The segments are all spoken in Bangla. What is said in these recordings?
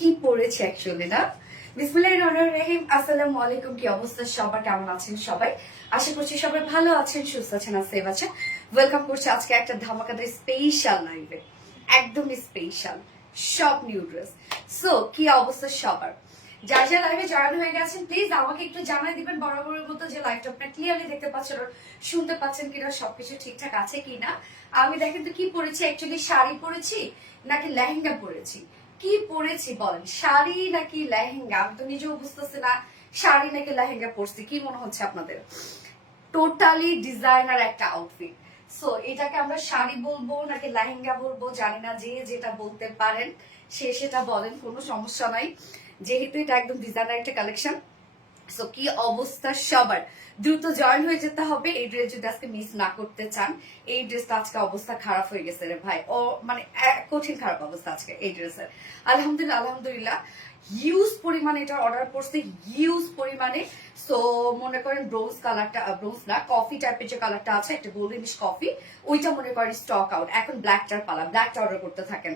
কি পড়েছে অ্যাকচুয়ালি না। বিসমিল্লাহির রহমানির রহিম। আসসালামু আলাইকুম। কি অবস্থা সবার, কেমন আছেন সবাই? আশা করছি সবাই ভালো আছেন, সুস্থ আছেন আর সেফ আছেন। ওয়েলকাম করছি আজকে একটা ধামাকাদার স্পেশাল লাইভে, একদম স্পেশাল, সব নিউ ড্রেস। সো কি অবস্থা সবার, যার যা লাইভে জয়েন হয়ে গেছেন প্লিজ আমাকে একটু জানাই দিবেন বরাবরের মতো যে লাইভটা আপনারা ক্লিয়ারলি দেখতে পাচ্ছেন আর শুনতে পাচ্ছেন কিনা, সবকিছু ঠিকঠাক আছে কিনা। আমি দেখেন তো কি পরেছি, অ্যাকচুয়ালি শাড়ি পরেছি নাকি লেহেঙ্গা পরেছি, কি পরেছি বলেন, শাড়ি নাকি লেহেঙ্গা? আমি তো নিজেও বুঝতেছি না শাড়ি নাকি লেহেঙ্গা পরছি। কি মনে হচ্ছে আপনাদের? টোটালি ডিজাইনার একটা আউটফিট। সো এটাকে আমরা শাড়ি বলবো নাকি লেহেঙ্গা বলবো জানি না, যে যেটা বলতে পারেন সে সেটা বলেন, কোনো সমস্যা নাই, যেহেতু এটা একদম ডিজাইনার একটা কালেকশন। সো কি অবস্থা সবার, দ্রুত জয়েন হয়ে যেতে হবে এই ড্রেস যদি আজকে মিস না করতে চান। এই ড্রেসটা আজকে অবস্থা খারাপ হয়ে গেছে রে ভাই, ও মানে কঠিন খারাপ অবস্থা আজকে এই ড্রেসের। আলহামদুলিল্লাহ আলহামদুলিল্লাহ হিউজ পরিমাণে এটা অর্ডার করছে, হিউজ পরিমাণে। সো মনে করেন ব্রোঞ্জ কালারটা, ব্রোঞ্জ না কফি টাইপের যে কালারটা আছে, একটা গোল্ডেনিশ কফি, ওইটা মনে করেন স্টক আউট। এখন ব্ল্যাকটার পালা, ব্ল্যাকটা অর্ডার করতে থাকেন।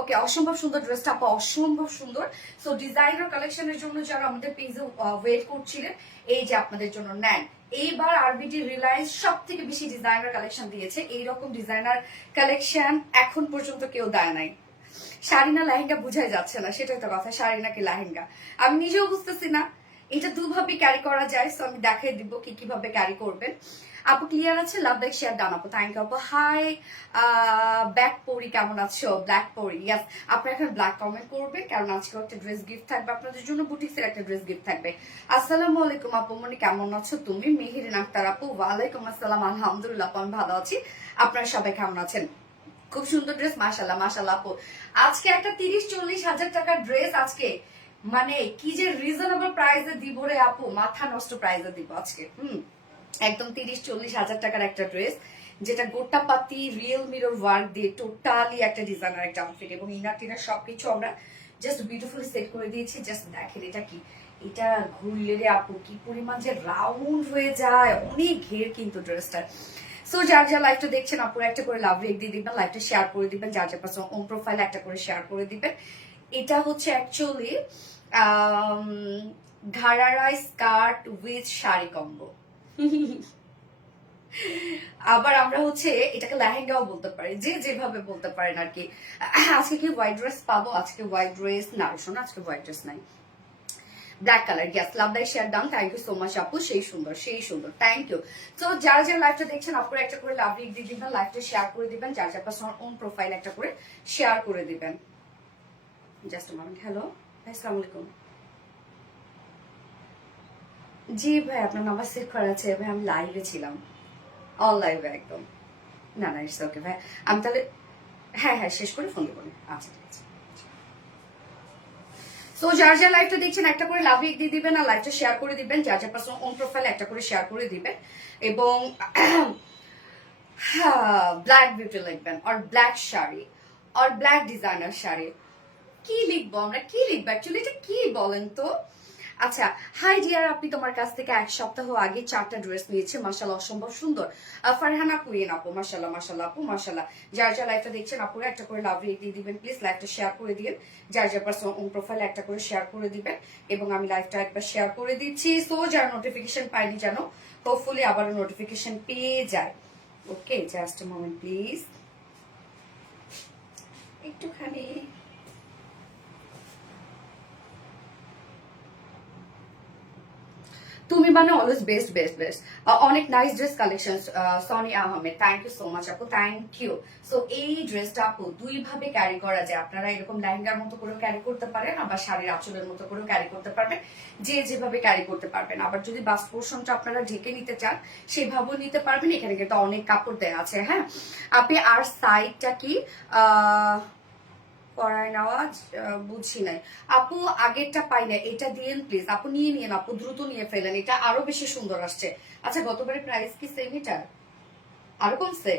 ওকে, অসম্ভব সুন্দর ড্রেসটা আপা, অসম্ভব সুন্দর। সো ডিজাইনার কালেকশনের জন্য যারা আমাদের পেজে ওয়েট করছিলেন, এই যে আপনাদের জন্য নেন। এইবার আরবিটি রিলায়েন্স সব থেকে বেশি ডিজাইনার কালেকশন দিয়েছে। এইরকম ডিজাইনার কালেকশন এখন পর্যন্ত কেউ দেয় নাই। শাড়ি না লেহেঙ্গা বুঝাই যাচ্ছে না, সেটাই তো কথা, শাড়ি নাকি লেহেঙ্গা আমি নিজেও বুঝতেছি না। এটা দুভাবে ক্যারি করা যায়, সো আমি দেখাই দিব কি কিভাবে ক্যারি করবেন। আপু ক্লিয়ার আছে? লাভ লাইক শেয়ার ডান আপু, থ্যাংক ইউ আপু। হাই ব্যাক পরি, কেমন আছো? ব্ল্যাক পরি, ইয়াস। আপনারা এখন ব্ল্যাক কমেন্ট করবেন, কারণ আজকে একটা ড্রেস গিফট থাকবে আপনাদের জন্য, বুটিক্সের একটা ড্রেস গিফট থাকবে। আসসালামু আলাইকুম আপু মনি, কেমন আছো তুমি? মেহেরিন আক্তার আপু, ওয়ালাইকুম আসসালাম, আলহামদুলিল্লাহ আপু আমি ভালো আছি। আপনারা সবাই কেমন আছেন? খুব সুন্দর ড্রেস, মাশাল্লাহ মাশাল্লাহ আপু। আজকে একটা 30-40 হাজার টাকার ড্রেস আজকে, মানে কি যে রিজনেবল প্রাইসে দিব রে আপু, মাথা নষ্ট প্রাইসে দিব আজকে। একদম 30-40 হাজার টাকার একটা ড্রেস, যেটা গোটা পাতি রিয়েল মিরর ওয়ার্ক দিয়ে টোটালি একটা ডিজাইনার একটা আউটফিট, এবং ইনার টিনার সবকিছু আমরা জাস্ট বিউটিফুলি সেট করে দিয়েছি। জাস্ট দেখেন এটা কি, এটা ঘুরলে রে আপু কি পরিমাণ যে রাউন্ড হয়ে যায়, অনেক ঘের কিন্তু ড্রেসটার। সো যার যা লাইভটা দেখছেন আপুরা একটা করে লাভ রেক দিয়ে দিবেন, লাইভটা শেয়ার করে দিবেন, যার যার পাশে ওন প্রোফাইল একটা করে শেয়ার করে দিবেন। এটা হচ্ছে অ্যাকচুয়ালি ঘাড়ারা স্কার্ট উইথ শাড়ি কম্বো। আবার আমরা হচ্ছে এটাকে লেহেঙ্গাও বলতে পারি, যে যেভাবে বলতে পারেন আর কি। আজকে কি হোয়াইট ড্রেস পাবো? আজকে হোয়াইট ড্রেস না, শোনো আজকে হোয়াইট ড্রেস নাই, black colour. Yes, love like share done, thank you so much আপু, সেই সুন্দর সেই সুন্দর, থ্যাংক ইউ। তো যারা যারা লাইভটা দেখছেন আপুরা একটা করে লাভ রিক দিয়ে দিবেন, লাইভটা শেয়ার করে দিবেন, যার যার পার্সোনাল ওন প্রোফাইল একটা করে শেয়ার করে দিবেন। Just a moment. হ্যালো ভাই, আসসালামু আলাইকুম। জি ভাই, আপনার নাম্বার সেভ করা আছে ভাই, আমি লাইভে ছিলাম, অন লাইভে একদম। না না, ইটস ওকে ভাই, আমি তাহলে হ্যাঁ হ্যাঁ শেষ করে ফোন দেবো। আচ্ছা ঠিক আছে। সো যার যার লাইভটা দেখছেন একটা করে লাভ রিক দিয়ে দিবেন আর লাইভটা শেয়ার করে দিবেন, যার যার পার্সোনাল ওন প্রোফাইল একটা করে শেয়ার করে দিবেন। এবং ব্ল্যাক বিউটি লিখবেন, আর ব্ল্যাক শাড়ি, আর ব্ল্যাক ডিজাইনার শাড়ি। কি লিখবো আমরা, কি লিখবো অ্যাকচুয়ালি, এটা কি বলেন তো? আচ্ছা, হাই ডিয়ার, আপনি তোমার কাছ থেকে এক সপ্তাহ আগে 4টা ড্রেস নিয়েছে, মাশাআল্লাহ অসম্ভব সুন্দর। ফারহানা কুইন আপু, মাশাআল্লাহ মাশাআল্লাহ আপু মাশাআল্লাহ। যার যার লাইভটা দেখছেন আপুরা একটা করে লাভ রেট দিয়ে দিবেন প্লিজ, লাইভটা শেয়ার করে দিবেন, যার যার পার্সোনাল ওন প্রোফাইলে একটা করে শেয়ার করে দিবেন। এবং আমি লাইভটা একবার শেয়ার করে দিচ্ছি, সো যারা নোটিফিকেশন পাইনি যেন হোপফুলি আবারও নোটিফিকেশন পেয়ে যায়। Okay, just a moment please, একটুখানি। তুমি মানে অলওয়েজ বেস্ট বেস্ট বেস্ট। অনেক nice dress collection, Soni Ahmed, thank you so much আপু, থ্যাংক ইউ। সো এই ড্রেসটা আপু দুই ভাবে ক্যারি করা যায়, আপনারা এরকম লেহেঙ্গার মতো করেও ক্যারি করতে পারেন, আবার শাড়ির আঁচলের মতো করেও ক্যারি করতে পারবেন, যে যেভাবে ক্যারি করতে পারবেন। আবার যদি বাস্ট পোর্শনটা আপনারা ঢেকে নিতে চান সেভাবেও নিতে পারবেন, এখানে কিন্তু অনেক কাপড় দেওয়া আছে। হ্যাঁ আপনি, আর সাইডটা কি পরায় নেওয়া বুঝি নাই আপু, আগেরটা পাই না, এটা দিয়েন প্লিজ আপু, নিয়ে নিন আপু, দ্রুত নিয়ে ফেলেন, এটা আরো বেশি সুন্দর আসছে। আচ্ছা, গতবারের প্রাইস কি সেম, এটা আরো কমছে?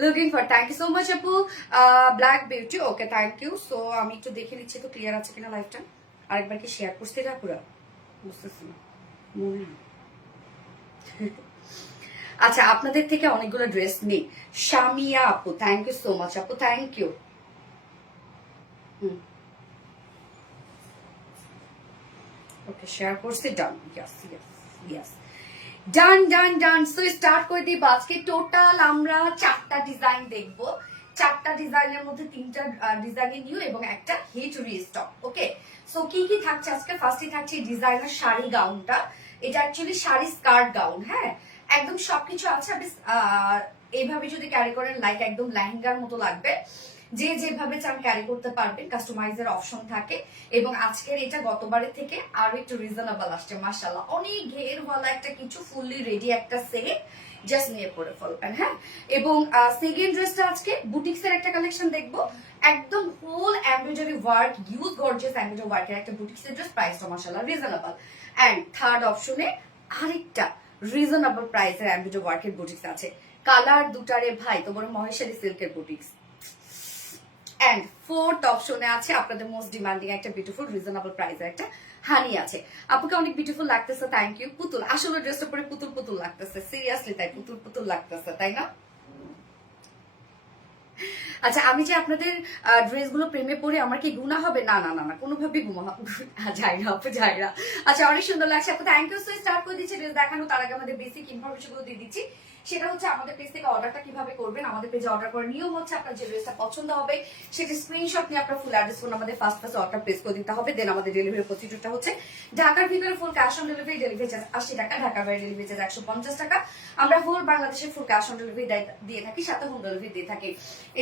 Looking for, thank you so much আপু। Black beauty, okay thank you. So আমি একটু দেখে নিচ্ছি তো ক্লিয়ার আছে কিনা লাইভটা, আরেকবার কি শেয়ার করছি না পুরো, বুঝতেছি না মনে হয়। আচ্ছা, আপনাদের থেকে অনেকগুলো ড্রেস নেই। শামিয়া আপু, থ্যাংক ইউ সো মাচ আপু, থ্যাংক ইউ। ওকে শেয়ার করছি, ডান। ইয়েস ইয়েস ইয়েস, ডান ডান ডান। সো স্টার্ট করে দিই। আজকে টোটাল আমরা 4টা ডিজাইন দেখব। 4টা ডিজাইনের মধ্যে 3টা ডিজাইন নিউ এবং একটা হিট রিস্টক। ওকে, সো কি কি থাকছে আজকে? ফার্স্টে থাকছে ডিজাইনার শাড়ি গাউনটা। এটা অ্যাকচুয়ালি শাড়ি স্কার্ট গাউন, হ্যাঁ, একদম সবকিছু আছে। আপনি এইভাবে যদি ক্যারি করেন লাইক একদম লেহেঙ্গার মতো লাগবে। যে যেভাবে চান ক্যারি করতে পারবেন, কাস্টমাইজের অপশন থাকে। এবং আজকের এটা গতবারের থেকে আরো একটু রিজনেবল আসছে মাশাআল্লাহ। অনেক ঘেরওয়ালা একটা কিছু ফুললি রেডি একটা সেট, জাস্ট নিয়ে পরে ফেলবেন। হ্যাঁ, এবং সেকেন্ড ড্রেসটা আজকে বুটিক্সের একটা কালেকশন দেখবো। একদম whole embroidery work, use gorgeous embroidery ওয়ার্কের একটা বুটিক্সের ড্রেস, প্রাইসটা মাশাআল্লাহ রিজনেবল। এন্ড থার্ড অপশনে আরেকটা রিজনেবল প্রাইসের এমব্রয়ডারি ওয়ার্কের বুটিক্স আছে। কালার দুটারে ভাই, তোমার মহেশালী সিল্কের বুটিক্স। এন্ড ফোর্থ অপশনে আছে আপনাদের মোস্ট ডিমান্ডিং একটা বিউটিফুল রিজনেবল প্রাইসের একটা হানি আছে। আপুকে অনেক বিউটিফুল লাগতেছে, থ্যাংক ইউ। পুতুল, আসলে ড্রেসটা পরে পুতুল পুতুল লাগতেছে, সিরিয়াসলি তাই পুতুল পুতুল লাগতেছে, তাই না? আচ্ছা, আমি যে আপনাদের ড্রেসগুলো প্রেমে পড়ে আমার কি গুণা হবে? না না না না, কোনোভাবেই যায় না আপু, যায় না। আচ্ছা, অনেক সুন্দর লাগছে আপু, থ্যাংক ইউ। সো স্টার্ট করে দিচ্ছি ড্রেস দেখানো। তার আগে আমাদের বেসিক ইনফরমেশন গুলো দিয়ে দিচ্ছি। সেটা হচ্ছে আমাদের পেজ থেকে অর্ডারটা কিভাবে করবেন। আমাদের পেজে অর্ডার করার নিয়ম হচ্ছে আপনার যে ড্রেসটা পছন্দ হবে সেটা স্ক্রিনশট নিয়ে আপনার ফুল অ্যাড্রেস ফোন আমাদের ফার্স্ট অর্ডার প্লেস করে দিতে হবে। দেন আমাদের ডেলিভারি প্রসিডিউরটা হচ্ছে ঢাকার ভিতরে full cash on delivery, delivery charge 80 টাকা, ঢাকার বাইরে ডেলিভারি চার্জ 150 টাকা। আমরা হোল বাংলাদেশে ফুল ক্যাশ অন ডেলিভারি দিয়ে থাকি, সাথে হোম ডেলিভারি দিয়ে থাকি।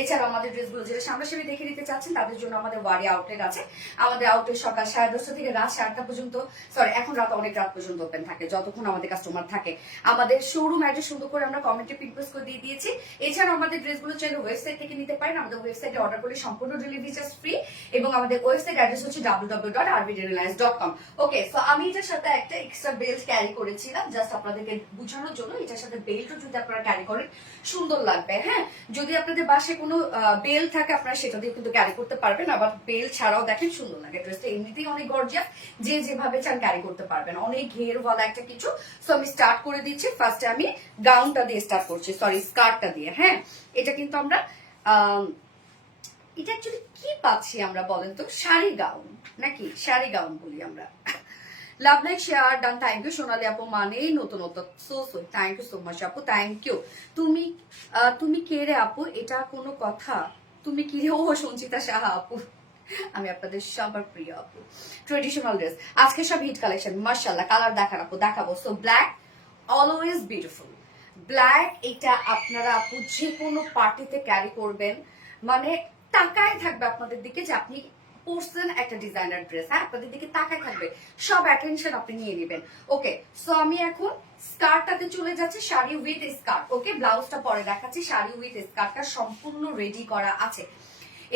এছাড়াও আমাদের ড্রেসগুলো যেটা সামনাসামনি দেখে নিতে চাচ্ছেন তাদের জন্য আমাদের ওয়ারি আউটলেট আছে। আমাদের আউটলেট সকাল 10:30 থেকে রাত 8টা পর্যন্ত, সরি এখন রাত অনেক রাত পর্যন্ত ওপেন থাকে, যতক্ষণ আমাদের কাস্টমার থাকে। আমাদের শোরুম অ্যাড্রেস সুন্দর করে আমরা কমেন্টে পিন পোস্ট করে দিয়ে দিয়েছি। এছাড়াও আমাদের ড্রেসগুলো চাইলে ওয়েবসাইট থেকে নিতে পারেন। আমাদের ওয়েবসাইটে অর্ডার করলে সম্পূর্ণ ডেলিভারি চার্জ ফ্রি এবং আমাদের ওয়েবসাইট অ্যাড্রেস হচ্ছে www.rbdelines.com। ওকে, সো আমি এটার সাথে একটা এক্সট্রা বেল্ট ক্যারি করেছিলাম জাস্ট আপনাদেরকে বোঝানোর জন্য। এটার সাথে বেল্টও যদি আপনারা ক্যারি করেন সুন্দর লাগবে। হ্যাঁ, যদি আপনাদের বাসায় কোনো বেল্ট থাকে আপনারা সেটা দিয়ে কিন্তু ক্যারি করতে পারবেন। আবার বেল্ট ছাড়াও দেখেন সুন্দর লাগে। ড্রেসটা এমনিতেই অনেক গর্জিয়াস, যে যেভাবে চান ক্যারি করতে পারবেন। অনেক ঘেরওয়ালা একটা কিছু। সো আমি স্টার্ট করে দিচ্ছি। ফার্স্টে আমি গাউনটা দিয়ে স্টার্ট করছি, সরি স্কার্টটা দিয়ে। হ্যাঁ, এটা কিন্তু আমরা এটা অ্যাকচুয়ালি কি পাচ্ছি আমরা বলেন তো? শাড়ি গাউন নাকি? শাড়ি গাউন বলি আমরা। Love like share done, thank you. Sonali আপু মানেই নতুনত্ব, so so thank you so much আপু, থ্যাংক ইউ। তুমি কে রে আপু? এটা কোনো কথা? তুমি কি রে? ও সঞ্চিতা সাহা আপু, আমি আপনাদের সবার প্রিয় আপু। ট্রেডিশনাল ড্রেস আজকে সব হিট কালেকশন মাশাআল্লাহ। কালার দেখান আপু, দেখাবো। So black always beautiful. Black এটা আপনারা আপু যে কোনো পার্টিতে ক্যারি করবেন, মানে তাকায় থাকবে আপনাদের দিকে যে আপনি পরছেন একটা ডিজাইনার ড্রেস। হ্যাঁ, আপনাদের দিকে তাকায় থাকবে, সব অ্যাটেনশন আপনি নিয়ে নেবেন। ওকে, সো আমি এখন স্কার্টটাতে চলে যাচ্ছি, শাড়ি উইথ স্কার্ট। ওকে, ব্লাউজটা পরে দেখাচ্ছি। শাড়ি উইথ স্কার্টটা সম্পূর্ণ রেডি করা আছে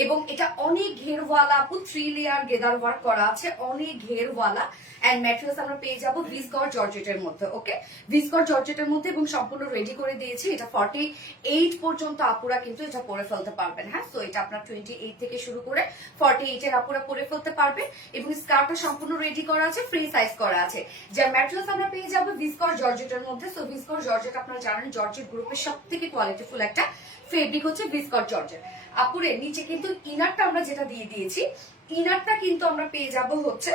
এবং এটা অনেক ঘেরওয়ালা আপু, 3 লেয়ার গেদার ওয়ার্ক করা আছে, অনেক ঘেরওয়ালা। এন্ড ম্যাটেরিয়ালস আমরা পেয়ে যাবো ভিসকর জর্জেটের মধ্যে। ওকে, ভিসকর জর্জেটের মধ্যে এবং সম্পূর্ণ রেডি করে দিয়েছি। এটা 48 পর্যন্ত আপুরা কিন্তু এটা পরে ফেলতে পারবেন। হ্যাঁ, সো এটা আপনার 28 থেকে শুরু করে 48 এর আপুরা পরে ফেলতে পারবে এবং স্কার্টটা সম্পূর্ণ রেডি করা আছে, ফ্রি সাইজ করা আছে। যা ম্যাটেরিয়ালস আমরা পেয়ে যাবো ভিসকর জর্জেটের মধ্যে। সো ভিসকর জর্জেট আপনারা জানেন জর্জেট গ্রুপের সব থেকে কোয়ালিটিফুল একটা ফেব্রিক হচ্ছে ভিসকর জর্জেট। আপুরে নিচে কিন্তু ইনারটা আমরা যেটা দিয়ে দিয়েছি, ইনারটা কিন্তু আমরা পেয়ে যাব হচ্ছে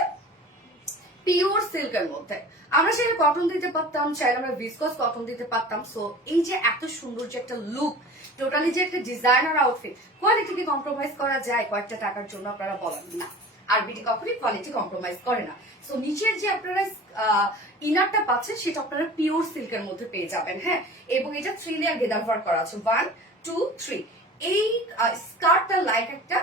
পিওর সিল্কের মধ্যে। আমরা সেটা কটন দিতে পারতাম, চাইলে আমরা ভিসকস কটন দিতে পারতাম। সো এই যে এত সুন্দর যে একটা লুক, টোটালি যে একটা ডিজাইনার আউটফিট, কোয়ালিটিকে কম্প্রোমাইজ করা যায় কয়েকটা টাকার জন্য? আপনারা বলেন না, আরবিটি কখনই কোয়ালিটি কম্প্রোমাইজ করে না। সো নিচের যে আপনারা ইনারটা পাচ্ছেন সেটা আপনারা পিওর সিল্কের মধ্যে পেয়ে যাবেন। হ্যাঁ, এবং এটা 3 লেয়ার গেদার ওয়ার্ক করা আছে, 1 2 3। এই স্কার্টটা লাইক একটা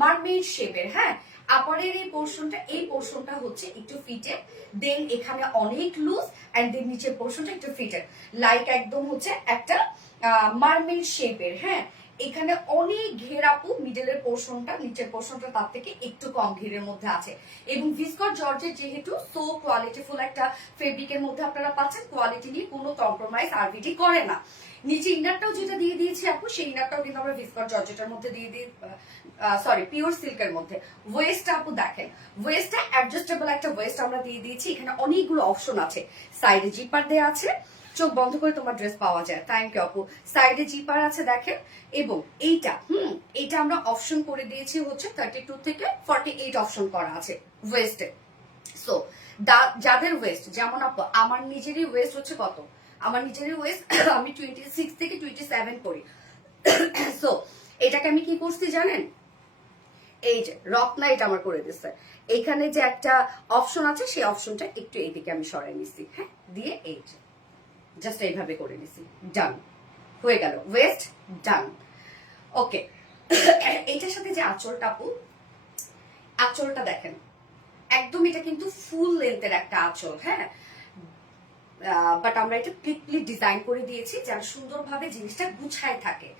মারমেড শেপের। হ্যাঁ, আপরের এই পোর্শনটা হচ্ছে একটু ফিটেড, দেন এখানে অনেক লুজ, এন্ড দেন নিচের পোর্শনটা একটু ফিটেড, লাইক একদম হচ্ছে একটা মারমেড শেপের। হ্যাঁ, এখানে অনেক ঘের আপু, মিডলের পোর্শনটা, নিচের পোর্শনটা তার থেকে একটু কম ঘেরের মধ্যে আছে। এবং ভিসকর জর্জের যেহেতু সো কোয়ালিটিফুল একটা ফেব্রিকের মধ্যে আপনারা পাচ্ছেন, কোয়ালিটি নিয়ে কোনো কম্প্রোমাইজ আরবিটি করে না। নিচে ইনারটাও যেটা দিয়ে দিয়েছি আপু, সেই ইনারটাও কিন্তু আমরা ভিসকর জর্জেটের মধ্যে সরি পিওর সিল্কের মধ্যে। ওয়েস্ট আপু দেখেন, ওয়েস্টটা অ্যাডজাস্টেবল একটা ওয়েস্ট আমরা দিয়ে দিয়েছি। এখানে অনেকগুলো অপশন আছে, সাইডে জিপার দেওয়া আছে, চোখ বন্ধ করে তোমার ড্রেস পাওয়া যায়। থ্যাংক ইউ আপু। সাইডে জিপার আছে দেখেন, এবং এইটা আমরা অপশন করে দিয়েছি হচ্ছে 32 থেকে 48 অপশন করা আছে ওয়েস্টে। সো যাদের ওয়েস্ট, যেমন আপু আমার নিজেরই ওয়েস্ট হচ্ছে কত, আমার নিজেরই ওয়েস্ট আমি 26 থেকে 27 করি। সো এটাকে আমি কি করছি জানেন, এই যে রত্না এটা আমার করে দিচ্ছে, এইখানে যে একটা অপশন আছে সেই অপশনটা একটু এইদিকে আমি সরাই নিছি, হ্যাঁ, দিয়ে এই যে জাস্ট এইভাবে করে নিছি, ডান হয়ে গেল, ওয়েস্ট ডান। ওকে, এইটার সাথে যে আঁচলটা আপু, আঁচলটা দেখেন একদম এটা কিন্তু ফুল লেন্থের একটা আঁচল, হ্যাঁ, বাট আমরা এটা ক্লিকলি ডিজাইন করে দিয়েছি যেন সুন্দরভাবে জিনিসটা গুছায় থাকে।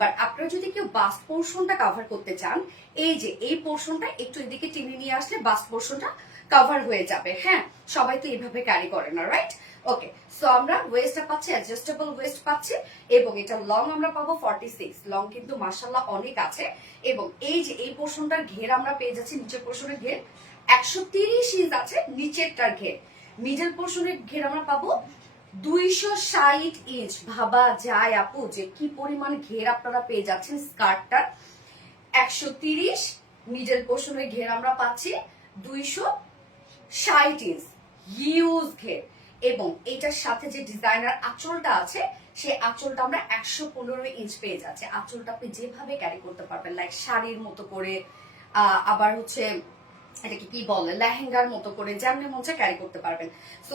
বাট আপনারা যদি কেউ বাস্ট পোর্শনটা কভার করতে চান, এই যে এই পোর্শনটা একটু এদিকে টেনে নিয়ে আসলে বাস্ট পোর্শনটা কভার হয়ে যাবে। হ্যাঁ, সবাই তো এইভাবে ক্যারি করে না, রাইট? ওকে, সো আমরা ওয়েস্টটা পাচ্ছি, অ্যাডজাস্টেবল ওয়েস্ট পাচ্ছি, এবং এটা লং আমরা পাবো 46। লং কিন্তু মাশাআল্লাহ অনেক আছে, এবং এই যে এই পোর্শনটার ঘের আমরা পেয়ে যাচ্ছি, নিচের পোর্শনের ঘের 130 ইঞ্চ আছে, নিচেরটার ঘের, মিডল পোর্শনের ঘের আমরা পাবো 260 ইঞ্চ। ভাবা যায় আপু যে কি পরিমাণ ঘের আপনারা পেয়ে যাচ্ছেন স্কার্টটার। 130 মিডল পোর্শনের ঘের আমরা পাচ্ছি 260 ইঞ্চ, হিউজ ঘের। এবং এটার সাথে যে ডিজাইনার আঁচলটা আছে সেই আঁচলটা আমরা 115 ইঞ্চ পেয়ে যাচ্ছে। আঁচলটা আপনি যেভাবে ক্যারি করতে পারবেন, লাইক শাড়ির মতো করে, আবার হচ্ছে এটাকে কি বলে, লেহেঙ্গার মতো করে, যেমন মন চায় ক্যারি করতে পারবেন। সো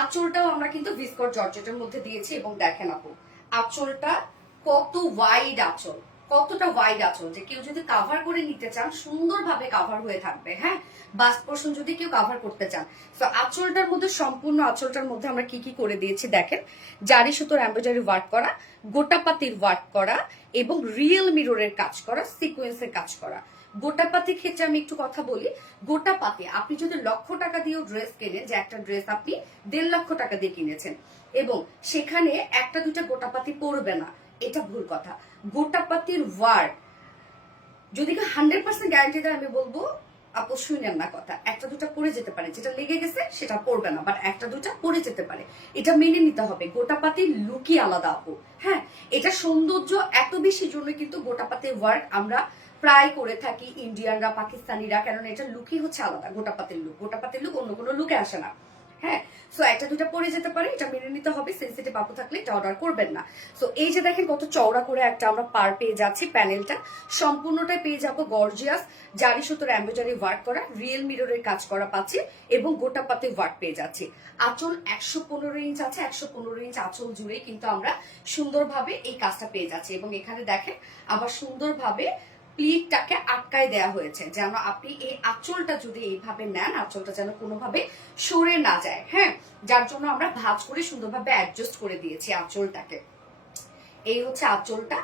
আঁচলটাও আমরা কিন্তু ভিসকর জর্জেটের মধ্যে দিয়েছি, এবং দেখেন আপু আঁচলটা কত ওয়াইড আঁচল, কতটা ওয়াইড আঁচল যে কেউ যদি কাভার করে নিতে চান সুন্দরভাবে কাভার হয়ে থাকবে। হ্যাঁ, বাস্ট পোর্শন যদি কেউ কাভার করতে চান, তো আঁচলটার মধ্যে, সম্পূর্ণ আঁচলটার মধ্যে আমরা কি কি করে দিয়েছি দেখেন, জারি সুতোর এমব্রয়ডারি ওয়ার্ক করা, গোটাপাতির ওয়ার্ক করা, এবং রিয়েল মিররের কাজ করা, সিকোয়েন্সের কাজ করা। গোটাপাতির ক্ষেত্রে আমি একটু কথা বলি। গোটাপাতি আপনি যদি লক্ষ টাকা দিয়েও ড্রেস কেনেন, যে একটা ড্রেস আপনি 1.5 লক্ষ টাকা দিয়ে কিনেছেন, এবং সেখানে একটা দুটা গোটাপাতি পড়বে না, এটা ভুল কথা। গোটাপাতির ওয়ার্ক যদি 100% গ্যারান্টি দেয়, আমি বলবো আপু শুনেন না কথা, একটা দুটা পড়ে যেতে পারে, যেটা লেগে গেছে সেটা পড়বে না, বাট একটা দুটা পড়ে যেতে পারে, এটা মেনে নিতে হবে। গোটাপাতির লুকই আলাদা আপু। হ্যাঁ, এটা সৌন্দর্য এত বেশি জন্য কিন্তু গোটাপাতির ওয়ার্ক আমরা প্রায় করে থাকি ইন্ডিয়ানরা, পাকিস্তানিরা, কেননা এটা লুকই হচ্ছে আলাদা। গোটাপাতির লুক, গোটাপাতির লুক অন্য কোনো লুকে আসে না। হ্যাঁ, সো একটা দুটা পড়ে যেতে পারে, এটা মেনে নিতে হবে। সেন্সিটিভ আপু থাকলে এটা অর্ডার করবেন না। সো এই যে দেখেন কত চওড়া করে একটা আমরা পার পেয়ে যাচ্ছি, প্যানেলটা সম্পূর্ণটাই পেয়ে যাবো গর্জিয়াস জারি সুতোর এমব্রয়ডারি ওয়ার্ক করা, রিয়েল মিররের কাজ করা পাচ্ছি, এবং গোটাপাতি ওয়ার্ক পেয়ে যাচ্ছি। আঁচল 115 ইঞ্চ আছে, 115 ইঞ্চ আঁচল জুড়ে কিন্তু আমরা সুন্দরভাবে এই কাজটা পেয়ে যাচ্ছি। এবং এখানে দেখেন আবার সুন্দরভাবে প্লিটটাকে আটকায় দেয়া হয়েছে, যেন আপনি এই আঁচলটা যদি এইভাবে নেন, আঁচলটা যেন কোনোভাবে সরে না যায়। হ্যাঁ, যার জন্য আমরা ভাঁজ করে সুন্দরভাবে অ্যাডজাস্ট করে দিয়েছি আঁচলটাকে। এই হচ্ছে আঁচলটা।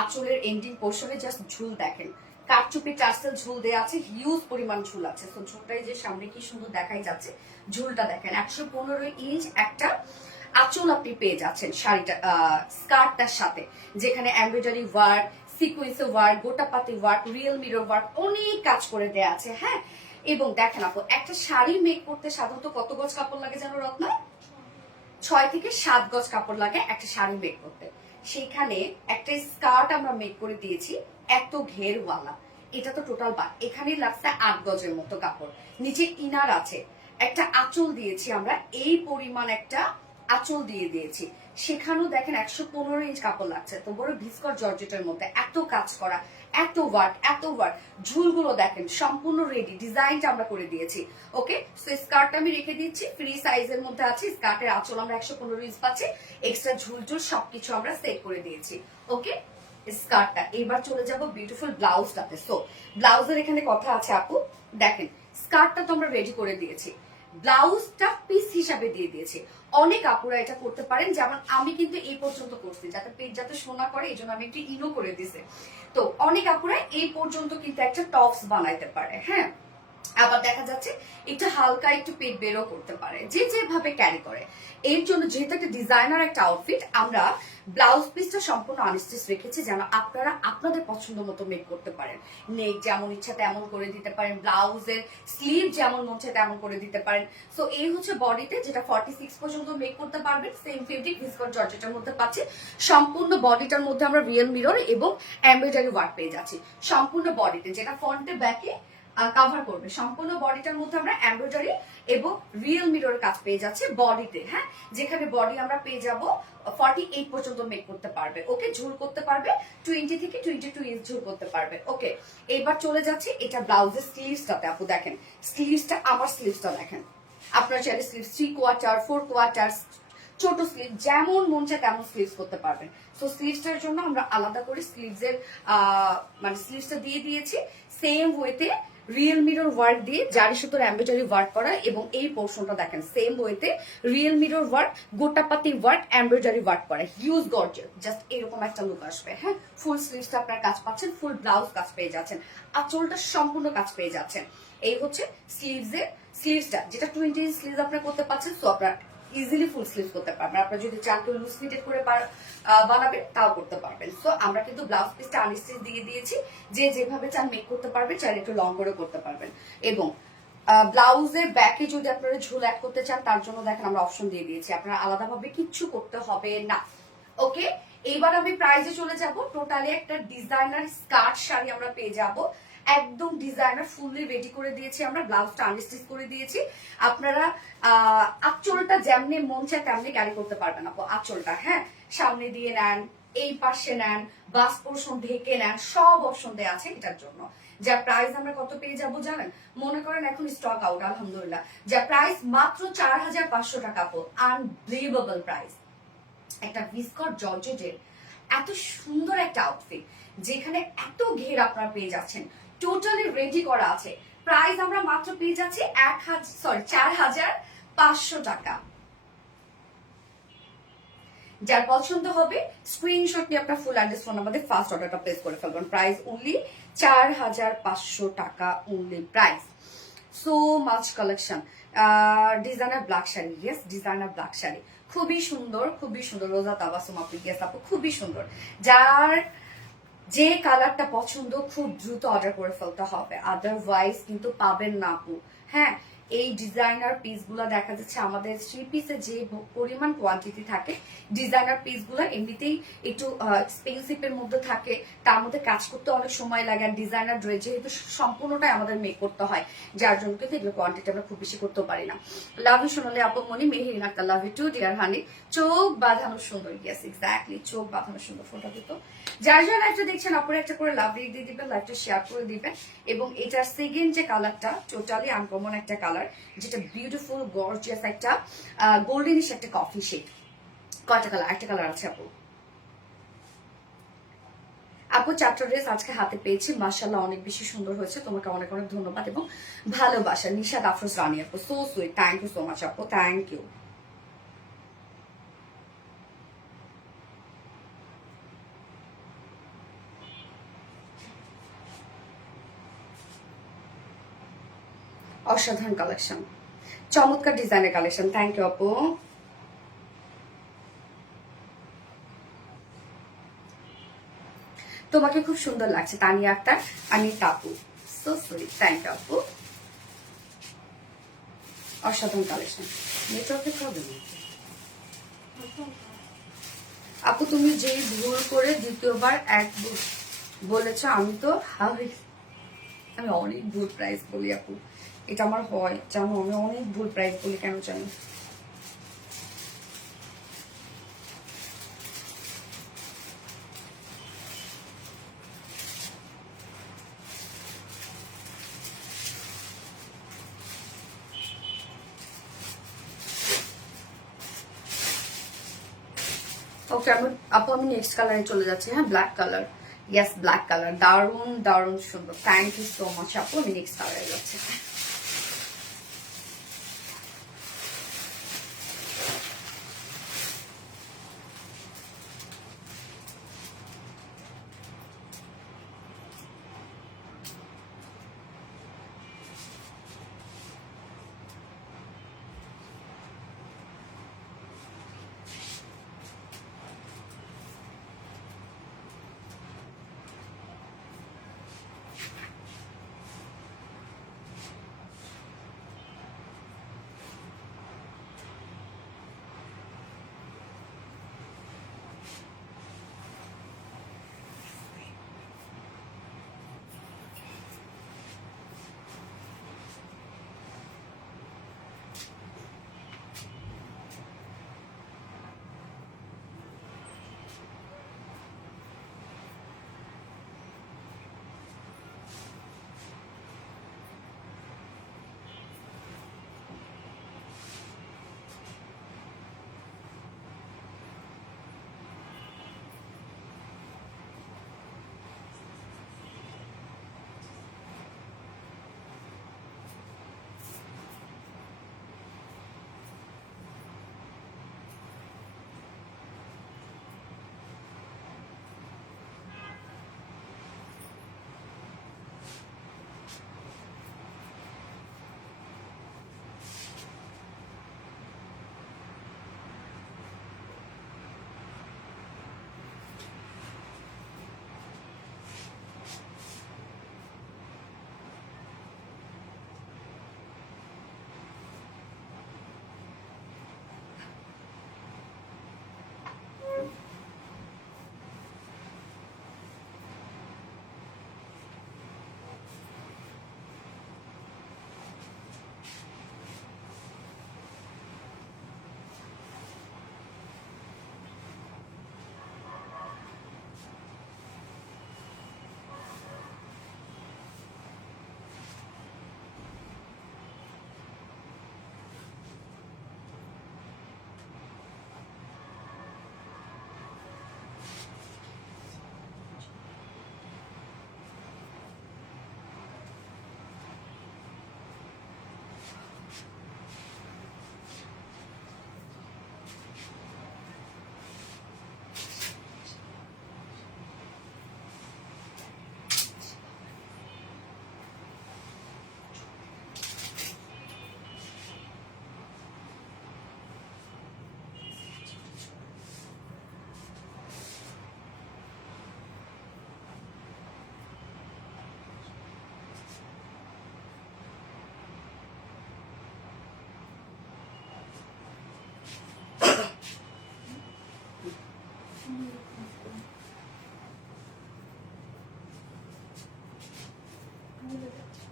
আঁচলের এন্ডিং পোর্শনে জাস্ট ঝুল দেখেন, কারচুপি টার্সেল ঝুল দেওয়া আছে, হিউজ পরিমাণ ঝুল আছে। তো ঝুলটাই যে সামনে কি সুন্দর দেখাই যাচ্ছে, ঝুলটা দেখেন। 115 ইঞ্চ একটা আঁচল আপনি পেয়ে যাচ্ছেন শাড়িটা, স্কার্টটার সাথে, যেখানে embroidery work, sequence work, gotapatti work, real mirror work, অনেক কাজ করে দেয়া আছে। হ্যাঁ, এবং দেখেন আপু একটা শাড়ি মেক করতে সাধারণত কত গজ কাপড় লাগে জানো রত্না? 6 থেকে 7 গজ কাপড় লাগে একটা শাড়ি মেক করতে। সেইখানে একটা স্কার্ট আমরা মেক করে দিয়েছি এত ঘেরওয়ালা, এটা তো টোটাল এখানে লাগছে 8 গজের মতো কাপড়। নিচে ইনার আছে, একটা আঁচল দিয়েছি আমরা, এই পরিমাণ একটা আঁচল দিয়ে দিয়েছি। সেখানেও দেখেন 115 ইঞ্চ কাপড় লাগছে, তো বড় ভিসকর জর্জেটের মধ্যে এত কাজ করা, এত ওয়ার্ক, এত ওয়ার্ক। ঝুলগুলো দেখেন সম্পূর্ণ রেডি, ডিজাইনটা আমরা করে দিয়েছি। ওকে, সো স্কার্টটা আমি রেখে দিচ্ছি, ফ্রি সাইজের মধ্যে আছে। স্কার্টের আঁচল আমরা 115 ইঞ্চ পাচ্ছি, এক্সট্রা ঝুল ঝুল সবকিছু আমরা সেট করে দিয়েছি। ওকে, স্কার্টটা। এবার চলে যাব বিউটিফুল ব্লাউজটাতে। সো ব্লাউজের এখানে কথা আছে আপু, দেখেন স্কার্টটা তো আমরা রেডি করে দিয়েছি, ব্লাউজটা পিস হিসাবে দিয়ে দিয়েছি। অনেক আপুরা এটা করতে পারেন, যেমন আমি কিন্তু এই পর্যন্ত করছি, যাতে পেট যাতে সোনা করে, এই জন্য আমি একটু ইনো করে দিছি। তো অনেক আপুরা এই পর্যন্ত কিন্তু একটা টপস বানাইতে পারে। হ্যাঁ, আবার দেখা যাচ্ছে একটু হালকা একটু পেট বেরও করতে পারে, যে যেভাবে ক্যারি করে। এর জন্য যেহেতু একটা ডিজাইনার একটা আউটফিট, আমরা ব্লাউজ পিসটা সম্পূর্ণ আনস্টিচ রেখেছি যেন আপনারা আপনাদের পছন্দ মতো মেক করতে পারেন। নেক যেমন ইচ্ছা তেমন করে দিতে পারেন, ব্লাউজের স্লিভ যেমন মন চায় তেমন করে দিতে পারেন। সো এই হচ্ছে বডিতে, যেটা 46 পর্যন্ত মেক করতে পারবেন। সেম ফেব্রিক ভিসকন জর্জেটের মধ্যে পাচ্ছি। সম্পূর্ণ বডিটার মধ্যে আমরা রিয়েল মিরর এবং এমব্রয়ডারি ওয়ার্ক পেয়ে যাচ্ছি সম্পূর্ণ বডিতে, যেটা ফ্রন্টে ব্যাকে কভার করবে। সম্পূর্ণ বডিটার মধ্যে আমরা এমব্রয়ডারি এবং রিয়েল মিররের কাজ পেয়ে যাচ্ছে বডিতে। হ্যাঁ, যেখানে বডি আমরা পেয়ে যাব 48 পর্যন্ত মেক করতে পারবে। ওকে, ঝুল করতে পারবে 20 থেকে 22 ইঞ্চ ঝুল করতে পারবে। ওকে, এবার চলে যাচ্ছে এটা ব্লাউজের স্লিভসটাতে। আপু দেখেন স্লিভসটা, আমার স্লিভসটা দেখেন। আপনার চাইলে স্লিভস 3/4, 4/4, ছোট স্লিভ যেমন মন চায় তেমন স্লিভস করতে পারবেন। সো স্লিভসটার জন্য আমরা আলাদা করে স্লিভসের মানে স্লিভসটা দিয়ে দিয়েছি সেম ওয়েতে রিয়েল মিরর ওয়ার্ক দিয়ে জারি সুতোর এমব্রয়ডারি ওয়ার্ক করা। এবং এই পোর্শনটা দেখেন সেম ওয়েতে real mirror work, gotapatti work, embroidery work করা। হিউজ গর্জিয়াস, জাস্ট এরকম একটা লুক আসবে। হ্যাঁ, ফুল স্লিভসটা আপনার কাজ পাচ্ছেন, ফুল ব্লাউজ কাজ পেয়ে যাচ্ছেন, আঁচলটা সম্পূর্ণ কাজ পেয়ে যাচ্ছেন। এই হচ্ছে স্লিভসটা, যেটা 20 ইঞ্চ স্লিভস আপনার করতে পারছেন। সো আপনার ইজিলি ফুল স্লিভ করতে পারবেন। আপনারা যদি চান কেউ লুজ ফিটেড করে বানাবেন তাও করতে পারবেন। সো আমরা কিন্তু ব্লাউজ পিসটা আনস্টিচ দিয়ে দিয়েছি, যে যেভাবে চান মেক করতে পারবেন, চাইলে একটু লং করে করতে পারবেন। এবং ব্লাউজের ব্যাকে যদি আপনারা ঝুল অ্যাড করতে চান তার জন্য দেখেন আমরা অপশন দিয়ে দিয়েছি, আপনারা আলাদাভাবে কিচ্ছু করতে হবে না। ওকে, এইবার আমি প্রাইসে চলে যাব। টোটালি একটা ডিজাইনার স্কার্ট শাড়ি আমরা পেয়ে যাব, একদম ডিজাইনার ফুললি রেডি করে দিয়েছি আমরা, ব্লাউজটা আনস্টিচ করে দিয়েছি। আপনারা আঁচলটা যেমনি মন চায় তেমনি ক্যারি করতে পারবেন আপু। আঁচলটা হ্যাঁ সামনে দিয়ে নেন, এই পাশে নেন, বাস পোর্শন ঢেকে নেন, সব অপশন দেওয়া আছে এটার জন্য। যা প্রাইস আমরা কত পেয়ে যাব জানেন? মনে করেন এখন স্টক আউট আলহামদুলিল্লাহ, যা প্রাইস মাত্র 4500 টাকা আপু। Unbelievable price. একটা ভিসকট জর্জেটের এত সুন্দর একটা আউটফিট, যেখানে এত ঘের আপনারা পেয়ে যাচ্ছেন, টোটালি রেডি করা আছে। প্রাইস আমরা মাত্র পেয়ে যাচ্ছি 4500 টাকা। যার পছন্দ হবে স্ক্রিনশট নিয়ে আপনার ফুল অ্যাড্রেস ফোন আমাদের ফার্স্ট অর্ডারটা প্লেস করে ফেলবেন। প্রাইস অনলি 4500 টাকা only price. So much collection. Designer black sari, yes designer black sari খুবই সুন্দর, খুবই সুন্দর। রোজা তাবাসুম আপু, ইয়েস আপু খুবই সুন্দর। যার যে কালারটা পছন্দ খুব দ্রুত অর্ডার করে ফেলতে হবে, আদারওয়াইজ কিন্তু পাবেন না আপু। হ্যাঁ, এই ডিজাইনার পিসগুলো দেখা যাচ্ছে আমাদের 3 পিসে যে পরিমাণ কোয়ান্টিটি থাকে, ডিজাইনার পিসগুলো এমনিতেই একটু এক্সপেন্সিভের মধ্যে থাকে, তার মধ্যে কাজ করতে অনেক সময় লাগে। আর ডিজাইনার ড্রেস যেহেতু সম্পূর্ণটাই আমাদের মেক করতে হয়, যার জন্য কিন্তু এগুলো কোয়ান্টিটি আমরা খুব বেশি করতে পারি না। লাভ ইউ সোনালি আপু মনি, Meherin Akter, love you too dear honey. চোখ বাঁধানো সুন্দর, ইয়েস এক্স্যাক্টলি চোখ বাঁধানো সুন্দর। ফোটা দিত যার যার লাইভটা দেখছেন আপনারা একটা করে লাভ দিয়ে দিবেন, লাইভটা শেয়ার করে দিবেন। এবং এটার সেকেন্ড যে কালারটা টোটালি আনকমন একটা কালার, যেটা বিউটিফুল গর্জিয়াস একটা গোল্ডেনিশ একটা কফি শেড। কয়টা কালার? একটা কালার আছে আপু। আপু 4টা ড্রেস আজকে হাতে পেয়েছি, মাশাআল্লাহ অনেক বেশি সুন্দর হয়েছে। তোমাকে অনেক অনেক ধন্যবাদ এবং ভালোবাসা। নিশাদ আফরোজ রানী আপু, so sweet, thank you so much আপু, থ্যাংক ইউ। অসাধারণ কালেকশন, চমৎকার ডিজাইনের কালেকশন, থ্যাংক ইউ আপু। তোমাকে খুব সুন্দর লাগছে তানিয়া আক্তার, আমি তাপু, সো সুইট, থ্যাংক ইউ আপু। অসাধারণ কালেকশন। নেটওয়ার্কের প্রবলেম আপু, তুমি যেই ভুল করে দ্বিতীয়বার এক বলেছ, আমি তো আমি অনেক ভুল প্রাইস বলি আপু, এটা আমার হয় জানো, আমি অনেক ভুল প্রাইস বলি, কেন জানি। ওকে আপু আমি নেক্সট কালারে চলে যাচ্ছি। হ্যাঁ, black colour, yes black colour, দারুণ দারুণ সুন্দর, থ্যাংক ইউ সো মাচ আপু। আমি নেক্সট কালারে যাচ্ছি।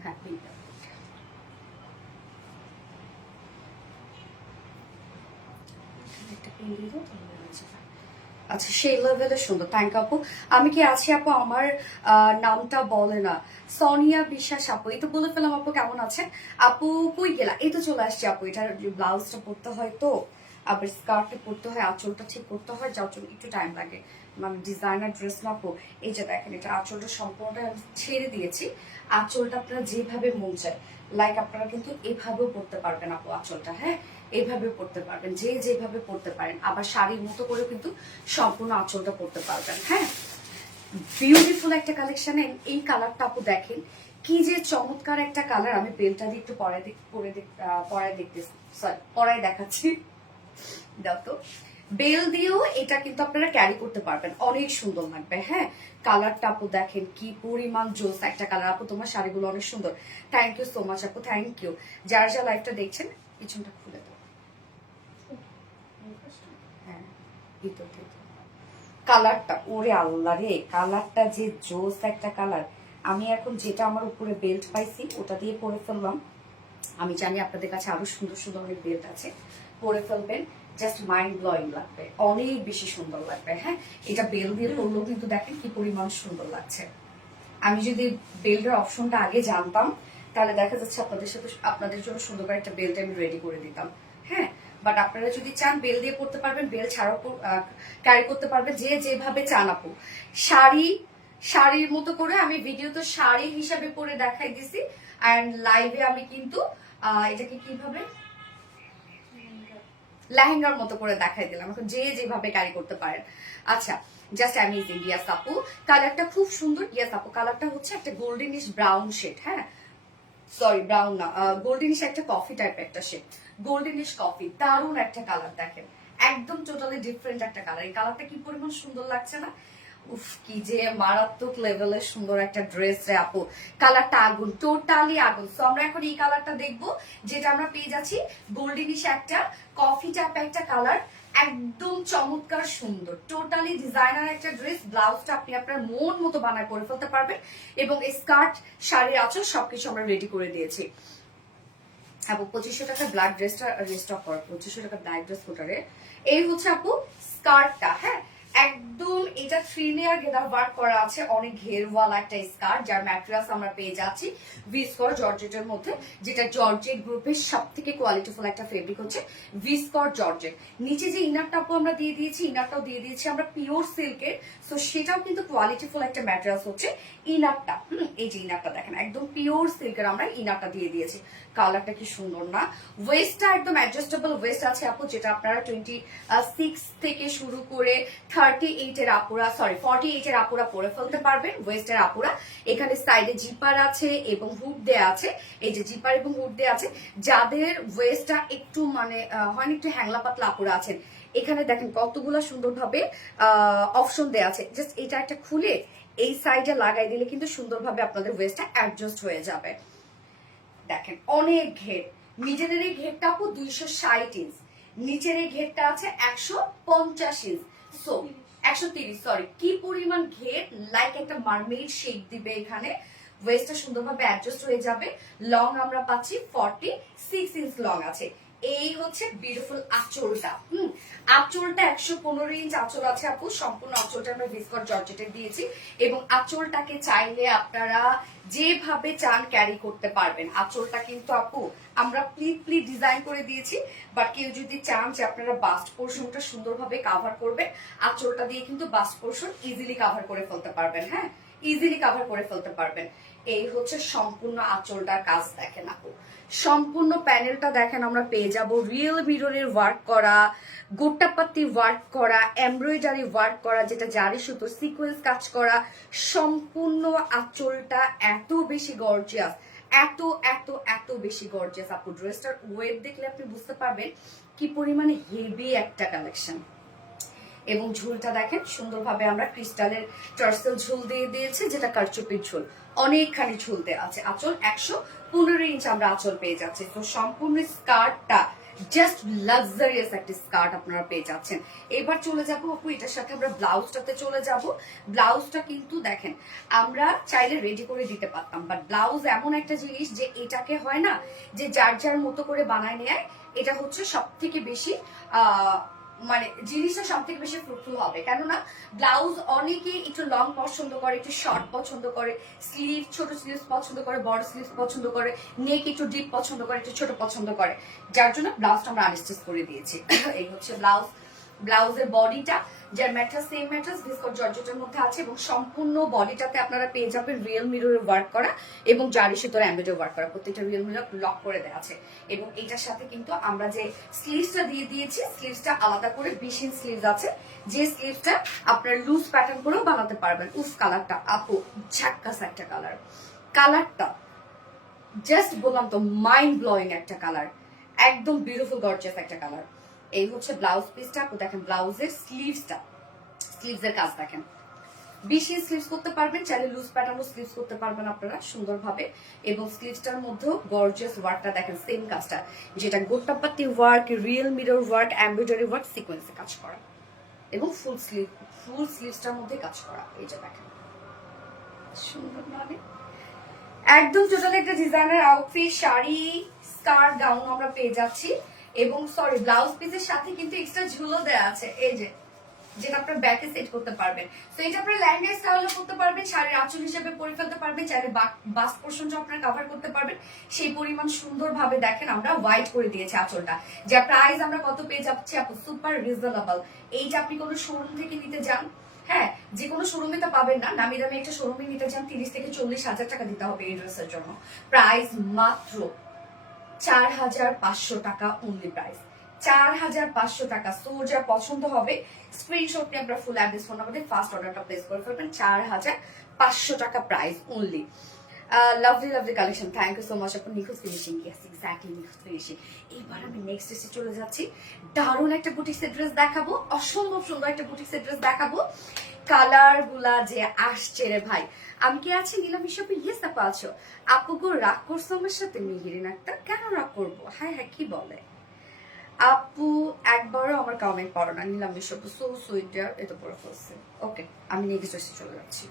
হ্যাঁ, আচ্ছা, সেই লেভেলে সুন্দর। থ্যাংক আপু। আমি কি আছি আপু? আমার নামটা বলে না। সোনিয়া বিশ্বাস আপু, এই তো বলে ফেলাম। আপু কেমন আছেন? আপু কই গেলা? এই তো চলে আসছে আপু। এটার ব্লাউজটা পরতে হয় তো, আবার স্কার্টটা পরতে হয়, আঁচলটা ঠিক করতে হয়, যার জন্য একটু টাইম লাগে। মানে ডিজাইনার ড্রেস না আপু। এই যে দেখেন, এটা আঁচলটা সম্পূর্ণটা ছেড়ে দিয়েছি। আঁচলটা আপনারা যেভাবে মন চায়, লাইক আপনারা কিন্তু এভাবেও পরতে পারবেন আপু আঁচলটা। হ্যাঁ, এইভাবে পড়তে পারবেন, যে যেভাবে পড়তে পারেন। আবার শাড়ির মতো করে কিন্তু সম্পূর্ণ আঁচলটা পড়তে পারবেন। হ্যাঁ, বিউটিফুল একটা কালেকশন। এই কালারটা আপু দেখেন কি যে চমৎকার একটা কালার। আমি বেলটা দিয়ে একটু পরায় দেখাচ্ছি। দাও তো। বেল দিয়েও এটা কিন্তু আপনারা ক্যারি করতে পারবেন, অনেক সুন্দর লাগবে। হ্যাঁ, কালারটা আপু দেখেন কি পরিমাণ জোস একটা কালার। আপু তোমার শাড়িগুলো অনেক সুন্দর। থ্যাংক ইউ সো মাচ আপু, থ্যাংক ইউ। যারা যারা লাইভটা দেখছেন পিছনটা খুলে দাও। হ্যাঁ, কালারটা, ওরে আল্লাহ রে, কালারটা যে জোস একটা কালার। আমি এখন যেটা আমার উপরে বেল্ট পাইছি ওটা দিয়ে পরে ফেললাম। আমি জানি আপনাদের কাছে আরো সুন্দর সুন্দর অনেক বেল্ট আছে, পরে ফেলবেন। জাস্ট মাইন্ড ব্লোয়িং লাগবে, অনেক বেশি সুন্দর লাগবে। হ্যাঁ, এটা বেল দিয়ে পরলেও কিন্তু দেখেন কি পরিমাণ সুন্দর লাগছে। আমি যদি বেল্টের অপশনটা আগে জানতাম, তাহলে দেখা যাচ্ছে আপনাদের জন্য সুন্দর করে একটা বেল্ট আমি রেডি করে দিতাম। হ্যাঁ, বাট আপনারা যদি চান বেল দিয়ে পড়তে পারবেন, বেল ছাড়াও ক্যারি করতে পারবেন, যে যেভাবে চান আপু। শাড়ির মতো করে আমি ভিডিওতে শাড়ি হিসাবে পরে দেখাই দিছি, অ্যান্ড লাইভে আমি কিন্তু এটাকে কিভাবে লেহেঙ্গার মতো করে দেখাই দিলাম। এখন যে যেভাবে ক্যারি করতে পারেন। আচ্ছা, জাস্ট অ্যামেজিং। ইয়াস আপু, কালারটা খুব সুন্দর। ইয়াস আপু, কালারটা হচ্ছে একটা গোল্ডেনিশ ব্রাউন শেড। হ্যাঁ, সরি ব্রাউন না, গোল্ডেনিশ একটা কফি টাইপ একটা শেড, গোল্ডেনিশ কফি। দারুণ একটা কালার দেখেন, একদম টোটালি ডিফারেন্ট একটা কালার। এই কালারটা কি পরিমাণ সুন্দর লাগছে না? উফ, কি যে মারাত্মক লেভেলের সুন্দর একটা ড্রেস রে আপু। কালারটা আগুন, টোটালি আগুন। সো আমরা এখন এই কালারটা দেখবো, যেটা আমরা পেয়ে যাচ্ছি গোল্ডেনিশ একটা কফি টাইপ একটা কালার। একদম চমৎকার সুন্দর, টোটালি ডিজাইনার একটা ড্রেস। ব্লাউজটা আপনি আপনার মন মতো বানায় করে ফেলতে পারবেন, এবং স্কার্ট, শাড়ির আঁচল সবকিছু আমরা রেডি করে দিয়েছি। আপু 2500 টাকা ব্ল্যাক ড্রেসটা রেস্টক কর, 2500 টাকা ব্ল্যাক ড্রেস কোটারে। এই হচ্ছে আপু স্কার্টটা। হ্যাঁ, একদম এটা 3 লেয়ার গেদার ওয়ার্ক করা আছে, অনেক ঘেরওয়ালা একটা স্কার্ট, যার ম্যাটেরিয়ালস আমরা পেয়ে যাচ্ছি ভিসকর জর্জেটের মধ্যে, যেটা জর্জেট গ্রুপের সব থেকে কোয়ালিটিফুল একটা ফেব্রিক হচ্ছে ভিসকর জর্জেট। নিচে যে ইনারটা আপু আমরা দিয়ে দিয়েছি, ইনারটাও দিয়ে দিয়েছি আমরা পিওর সিল্কের। সো সেটাও কিন্তু কোয়ালিটিফুল একটা ম্যাটেরিয়ালস হচ্ছে ইনারটা। এই যে ইনারটা দেখেন, একদম পিওর সিল্কের আমরা ইনারটা দিয়ে দিয়েছি। কালারটা কি সুন্দর না? ওয়েস্টটা একদম অ্যাডজাস্টেবল ওয়েস্ট আছে আপু, যেটা আপনারা 26 থেকে শুরু করে 38 এর আপুরা, সরি 48 এর আপুরা পরে ফেলতে পারবেন। ওয়েস্টের আপুরা, এখানে সাইডে জিপার আছে এবং হুড দেয়া আছে। এই যে জিপার এবং হুড দেয়া আছে। যাদের ওয়েস্টটা একটু মানে হয় একটু হ্যাংলা পাতলা আপুরা আছেন, এখানে দেখেন কতগুলো সুন্দরভাবে অপশন দেয়া আছে। জাস্ট এটা একটা খুলে এই সাইডে লাগাই দিলে কিন্তু সুন্দরভাবে আপনাদের ওয়েস্টটা অ্যাডজাস্ট হয়ে যাবে। দেখেন অনেক ঘের, নিজেদের এই ঘেরটা আপু 260 ইঞ্চ, নিচের এই ঘেরটা আছে 150 ইঞ্চ, সো 130, সরি। কি পরিমাণ ঘের, লাইক একটা মারমেড শেপ দিবে এখানে। ওয়েস্টটা সুন্দরভাবে অ্যাডজাস্ট হয়ে যাবে। লং আমরা পাচ্ছি 46 ইঞ্চ লং আছে। এই হচ্ছে বিউটিফুল আঁচলটা। আঁচলটা 115 ইঞ্চ আঁচল আছে আপু। সম্পূর্ণ আঁচলটা আমরা ভিসকর জর্জেটের দিয়েছি, এবং আঁচলটাকে চাইলে আপনারা যেভাবে চান ক্যারি করতে পারবেন। আঁচলটা কিন্তু আপু আমরা প্লিট ডিজাইন করে দিয়েছি, বাট কেউ যদি চান যে আপনারা বাস্ট পোর্শনটা সুন্দরভাবে কাভার করবেন, আঁচলটা দিয়ে কিন্তু বাস্ট পোর্শন ইজিলি কাভার করে ফেলতে পারবেন। হ্যাঁ, ইজিলি কাভার করে ফেলতে পারবেন। এই হচ্ছে সম্পূর্ণ আঁচলটার কাজ দেখেন আপু। সম্পূর্ণ প্যানেলটা দেখেন আমরা পেয়ে যাব রিয়েল মিররের ওয়ার্ক করা, গোটাপাতি ওয়ার্ক করা, এমব্রয়ডারি ওয়ার্ক করা, যেটা জারি সুতো সিকোয়েন্স কাজ করা। সম্পূর্ণ আঁচলটা এত বেশি গর্জিয়াস, এত এত এত বেশি গর্জিয়াস আপু। ড্রেসটার ওয়েট দেখলে আপনি বুঝতে পারবেন কি পরিমাণে হেভি একটা কালেকশন। এবং ঝুলটা দেখেন সুন্দরভাবে আমরা ক্রিস্টালের টার্সেল ঝুল দিয়ে দিয়েছি, যেটা কারচুপির ঝুল। অনেকখানি ঝুল দেওয়া আছে। আঁচল 115 ইঞ্চ আমরা আঁচল পেয়ে যাচ্ছি। তো সম্পূর্ণ স্কার্টটা জাস্ট লাক্সারিয়াস একটা স্কার্ট আপনারা পেয়ে যাচ্ছেন। এবার চলে যাব আপু এটার সাথে আমরা ব্লাউজটাতে চলে যাব। ব্লাউজটা কিন্তু দেখেন আমরা চাইলে রেডি করে দিতে পারতাম, বাট ব্লাউজ এমন একটা জিনিস যে এটাকে হয় না যে যার যার মতো করে বানায় নেয়। এটা হচ্ছে সব থেকে বেশি মানে জিনিসটা সব থেকে বেশি ফ্রুটফুল হবে, কেননা ব্লাউজ অনেকে একটু লং পছন্দ করে, একটু শর্ট পছন্দ করে, স্লিভ ছোট স্লিভ পছন্দ করে, বড় স্লিভ পছন্দ করে, নেক একটু ডিপ পছন্দ করে, একটু ছোট পছন্দ করে, যার জন্য ব্লাউজটা আমরা আনস্টিচ করে দিয়েছি। এই হচ্ছে ব্লাউজ। ব্লাউজের বডিটা যার ম্যাট্রাস সেম ম্যাট্রাস ভিসকট জর্জেটের মধ্যে আছে এবং সম্পূর্ণ বডিটাতে আপনারা পেয়ে যাবেন রিয়েল মিররের ওয়ার্ক করা এবং জারি সুতোর এমব্রয়ডারি ওয়ার্ক করা, প্রত্যেকটা রিয়েল মিরর লক করে দেওয়া আছে। এবং এটার সাথে কিন্তু আমরা যে স্লিভসটা দিয়ে দিয়েছি, স্লিভসটা আলাদা করে 20 ইঞ্চ স্লিভস আছে, যে স্লিভসটা আপনারা লুজ প্যাটার্ন করেও বানাতে পারবেন। উফ কালারটা আপু ঝাক্কাস একটা কালার, কালারটা জাস্ট বললাম তো মাইন্ড ব্লোয়িং একটা কালার, একদম বিউটিফুল গর্জিয়াস একটা কালার। এই হচ্ছে ব্লাউজ পিসটা। দেখেন ব্লাউজের স্লিভসটা, স্লিভসের কাজ দেখেন 20 ইঞ্চ স্লিভস করতে পারবেন, চাইলে লুজ প্যাটার্নও স্লিভস করতে পারবেন আপনারা সুন্দরভাবে। এবং স্লিভসটার মধ্যেও গর্জিয়াস ওয়ার্কটা দেখেন, সেম কাজটা যেটা gotapatti work, real mirror work, embroidery work, সিকোয়েন্সে কাজ করা এবং ফুল স্লিভসটার মধ্যে কাজ করা। এই যে দেখেন সুন্দর মানে একদম টোটাল একটা designer outfit, sari, skirt, gown আমরা পেয়ে যাচ্ছি। এবং সরি ব্লাউজ পিসের সাথে কিন্তু এক্সট্রা ঝুলো দেওয়া আছে, এই যে যেটা আপনার ব্যাকে সেট করতে পারবেন। তো এটা আপনার লেহেঙ্গা স্টাইলও করতে পারবেন, শাড়ির আঁচল হিসেবে পরে ফেলতে পারবেন, চাইলে বাস্ট পোর্শনটা আপনারা কভার করতে পারবেন। সেই পরিমাণ সুন্দরভাবে দেখেন আমরা হোয়াইট করে দিয়েছি আঁচলটা। যার প্রাইস আমরা কত পেয়ে যাচ্ছি আপু, সুপার রিজনেবল। এইটা আপনি কোনো শোরুম থেকে নিতে যান, হ্যাঁ যে কোনো শোরুমে তো পাবেন না, নামি দামি একটা শোরুমে নিতে যান 30 থেকে 40 হাজার টাকা দিতে হবে এই ড্রেসের জন্য। প্রাইস মাত্র 4,500 টাকা অনলি প্রাইস, 4,500 টাকা। সো যা পছন্দ হবে স্ক্রিনশট নিয়ে আপনারা ফুল অ্যাড্রেস ফোন নাম্বারে ফার্স্ট অর্ডারটা প্লেস করে ফেলবেন। 4,500 টাকা price only. Lovely lovely collection, thank you so much আপু। নিখুঁত ফিনিশিং, ইয়েস এক্স্যাক্টলি নিখুঁত ফিনিশিং। এইবার আমি নেক্সট ড্রেসে চলে যাচ্ছি। দারুণ একটা বুটিক্সের ড্রেস দেখাবো, অসম্ভব সুন্দর একটা বুটিক্সের ড্রেস দেখাবো। কালার গুলা যে আসছে রে ভাই। আমি কি আছি নিলাম হিসাবে? ইয়েস আপু আছো। আপু গো রাগ করছো আমার সাথে? মিহিরিন আক্তার কেন রাগ করবো? হ্যাঁ হ্যাঁ কি বলে আপু, একবারও আমার কমেন্ট পড়ো না। নিলাম হিসাব সো সুইট ডিয়ার, এটা পড়ে ফেলছে। ওকে আমি নেক্সট ড্রেসে চলে যাচ্ছি।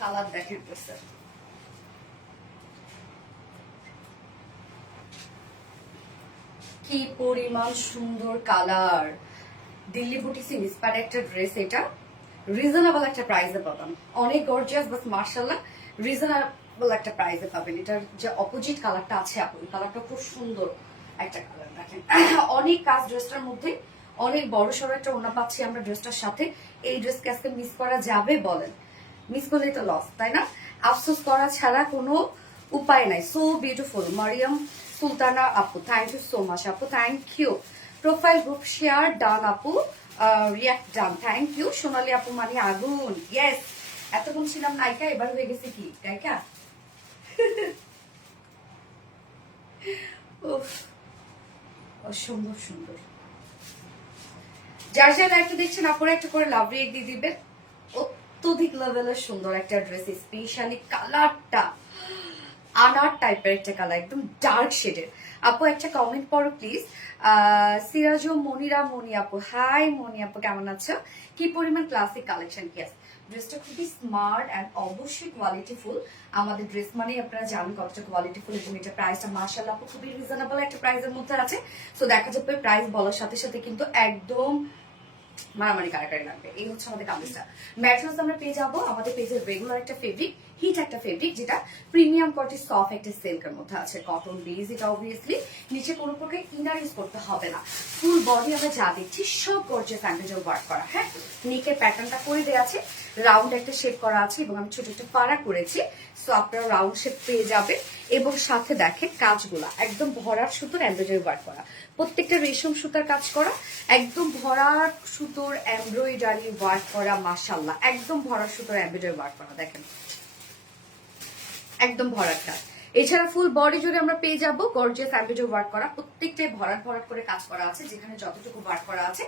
কালার দেখেন স্যার, কি পরিমাণ সুন্দর কালার, দিল্লি বুটিক্স ইন্সপায়ার্ড একটা ড্রেস, এটা রিজনেবল একটা প্রাইসে পাবেন, অনেক গর্জিয়াস বাস মার্শাল্লাহ রিজনেবল একটা প্রাইসে পাবেন। এটার যে অপোজিট কালারটা আছে আপু, এই কালারটা খুব সুন্দর একটা কালার, দেখেন অনেক কাজ ড্রেসটার মধ্যে, অনেক বড় সড়ো একটা ওড়না পাচ্ছি আমরা ড্রেসটার সাথে। এই ড্রেসকে আজকে মিস করা যাবে বলেন? মিস করলেই তো লস, তাই না? আফসোস করা ছাড়া কোনো উপায় নাই। সো বিউটিফুল মারিয়াম সুলতানা আপু, থ্যাংক ইউ সো মাচ আপু, thank you. Profile group share done আপু, react done, thank you. Sonali আপু মানে আগুন, ইয়েস। এতক্ষণ ছিলাম নায়িকা, এবার হয়ে গেছে কি গায়িকা। অসম্ভব সুন্দর। যার যারা একটু দেখছেন আপনারা একটু করে লাভ রিয়েক্ট দিয়ে দিবেন। অত্যধিক লেভেলের সুন্দর একটা ড্রেস, স্পেশালি কালারটা আনার টাইপের একটা কালার, একদম ডার্ক শেডের। আপু একটা কমেন্ট করো প্লিজ। সিরাজু মনিরা মনি আপু, হাই মনি আপু কেমন আছো? কি পরিমাণ ক্লাসিক কালেকশন, কি আছে ড্রেসটা খুবই স্মার্ট অ্যান্ড অবশ্যই কোয়ালিটিফুল। আমাদের ড্রেস মানে আপনারা জানেন কতটা কোয়ালিটিফুল, এবং এটা প্রাইসটা মাশাআল্লাহ খুবই রিজনেবল একটা প্রাইসের মধ্যে আছে। সো দেখা যাবে প্রাইস বলার সাথে সাথে কিন্তু একদম মারামারি কারাকারি লাগবে। এই হচ্ছে আমাদের কামিজটা। ম্যাটেরিয়ালস আমরা পেয়ে যাবো আমাদের পেজের রেগুলার একটা ফেব্রিক, হিট একটা ফেব্রিক, যেটা প্রিমিয়াম কোয়ালিটি সফট একটা সিল্কের মধ্যে আছে, কটন বেস। এটা অবভিয়াসলি নিচে কোনো প্রকার ইনার ইউজ করতে হবে না। ফুল বডি আমরা যা দিচ্ছি সব গর্জিয়াস অ্যান্ডেজল ওয়ার্ক করা। হ্যাঁ, নেকের প্যাটার্নটা করে দেওয়া আছে, রাউন্ড একটা শেপ করা আছে এবং আমি ছোট একটা পাড়া করেছি। সো আপনারা রাউন্ড শেপ পেয়ে যাবে এবং সাথে দেখেন কাজগুলা একদম ভরার সুতোর এমব্রয়ডারি ওয়ার্ক করা, প্রত্যেকটা রেশম সুতার কাজ করা, একদম ভরার সুতোর এমব্রয়ডারি ওয়ার্ক করা। মাশাআল্লাহ একদম ভরার সুতোর এমব্রয়ডারি ওয়ার্ক করা, দেখেন একদম ভরাট কাজ। এছাড়া ফুল বডি জুড়ে আমরা পেয়ে যাবো গর্জিয়াস এমব্রয়ডারি ওয়ার্ক করা, প্রত্যেকটাই ভরাট ভরাট করে কাজ করা আছে, যেখানে যতটুকু ওয়ার্ক করা আছে,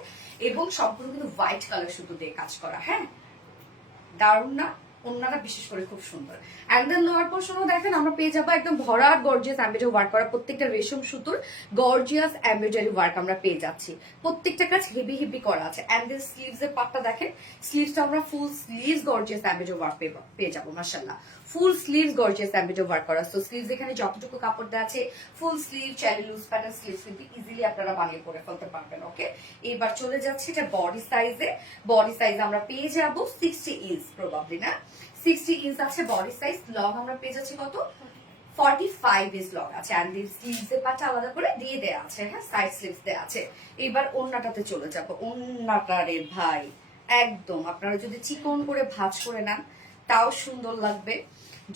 এবং সম্পূর্ণ কিন্তু হোয়াইট কালার সুতো দিয়ে কাজ করা। হ্যাঁ, দারুণ না? ওনারা বিশেষ করে খুব সুন্দর। এন্ড দেন লোয়ার পোর্শনও দেখেন আমরা পেয়ে যাবো একদম ভরাট গর্জিয়াস এমব্রয়ডারি ওয়ার্ক করা, প্রত্যেকটা রেশম সুতোর গর্জিয়াস এমব্রয়ডারি ওয়ার্ক আমরা পেয়ে যাচ্ছি, প্রত্যেকটা কাজ হেভি হেভি করা আছে। এন্ড দেন স্লিভস এর পাটটা দেখেন, স্লিভসটা আমরা ফুল স্লিভস গর্জিয়াস এমব্রয়ডারি ওয়ার্ক পেয়ে যাবো। মাশাআল্লাহ ফুল স্লিভস গর্জিয়াস এমব্রয়ডারি ওয়ার্ক করা। সো স্লিভস এখানে যতটুকু কাপড় দেওয়া আছে, ফুল স্লিভ চাইলে লুজ প্যাটার্ন স্লিভস কিন্তু ইজিলি আপনারা বানিয়ে পরে ফেলতে পারবেন। ওকে, এবার চলে যাচ্ছে এটা বডি সাইজে। বডি সাইজ আমরা পেয়ে যাবো 60 ইঞ্চ, প্রবাবলি না 60 ইঞ্চ আছে বডি সাইজ। লং আমরা পেয়ে যাচ্ছি কত? 45 ইঞ্চ লং আছে। এন্ড দিস স্লিভস এর পাটা আলাদা করে দিয়ে দেয়া আছে। হ্যাঁ, সাইড স্লিভস দেয়া আছে। এবার ওন্নাটাতে চলে যাব। ওন্নাটা রে ভাই একদম আপনারা যদি চিকন করে ভাঁজ করে নেন তাও সুন্দর লাগবে,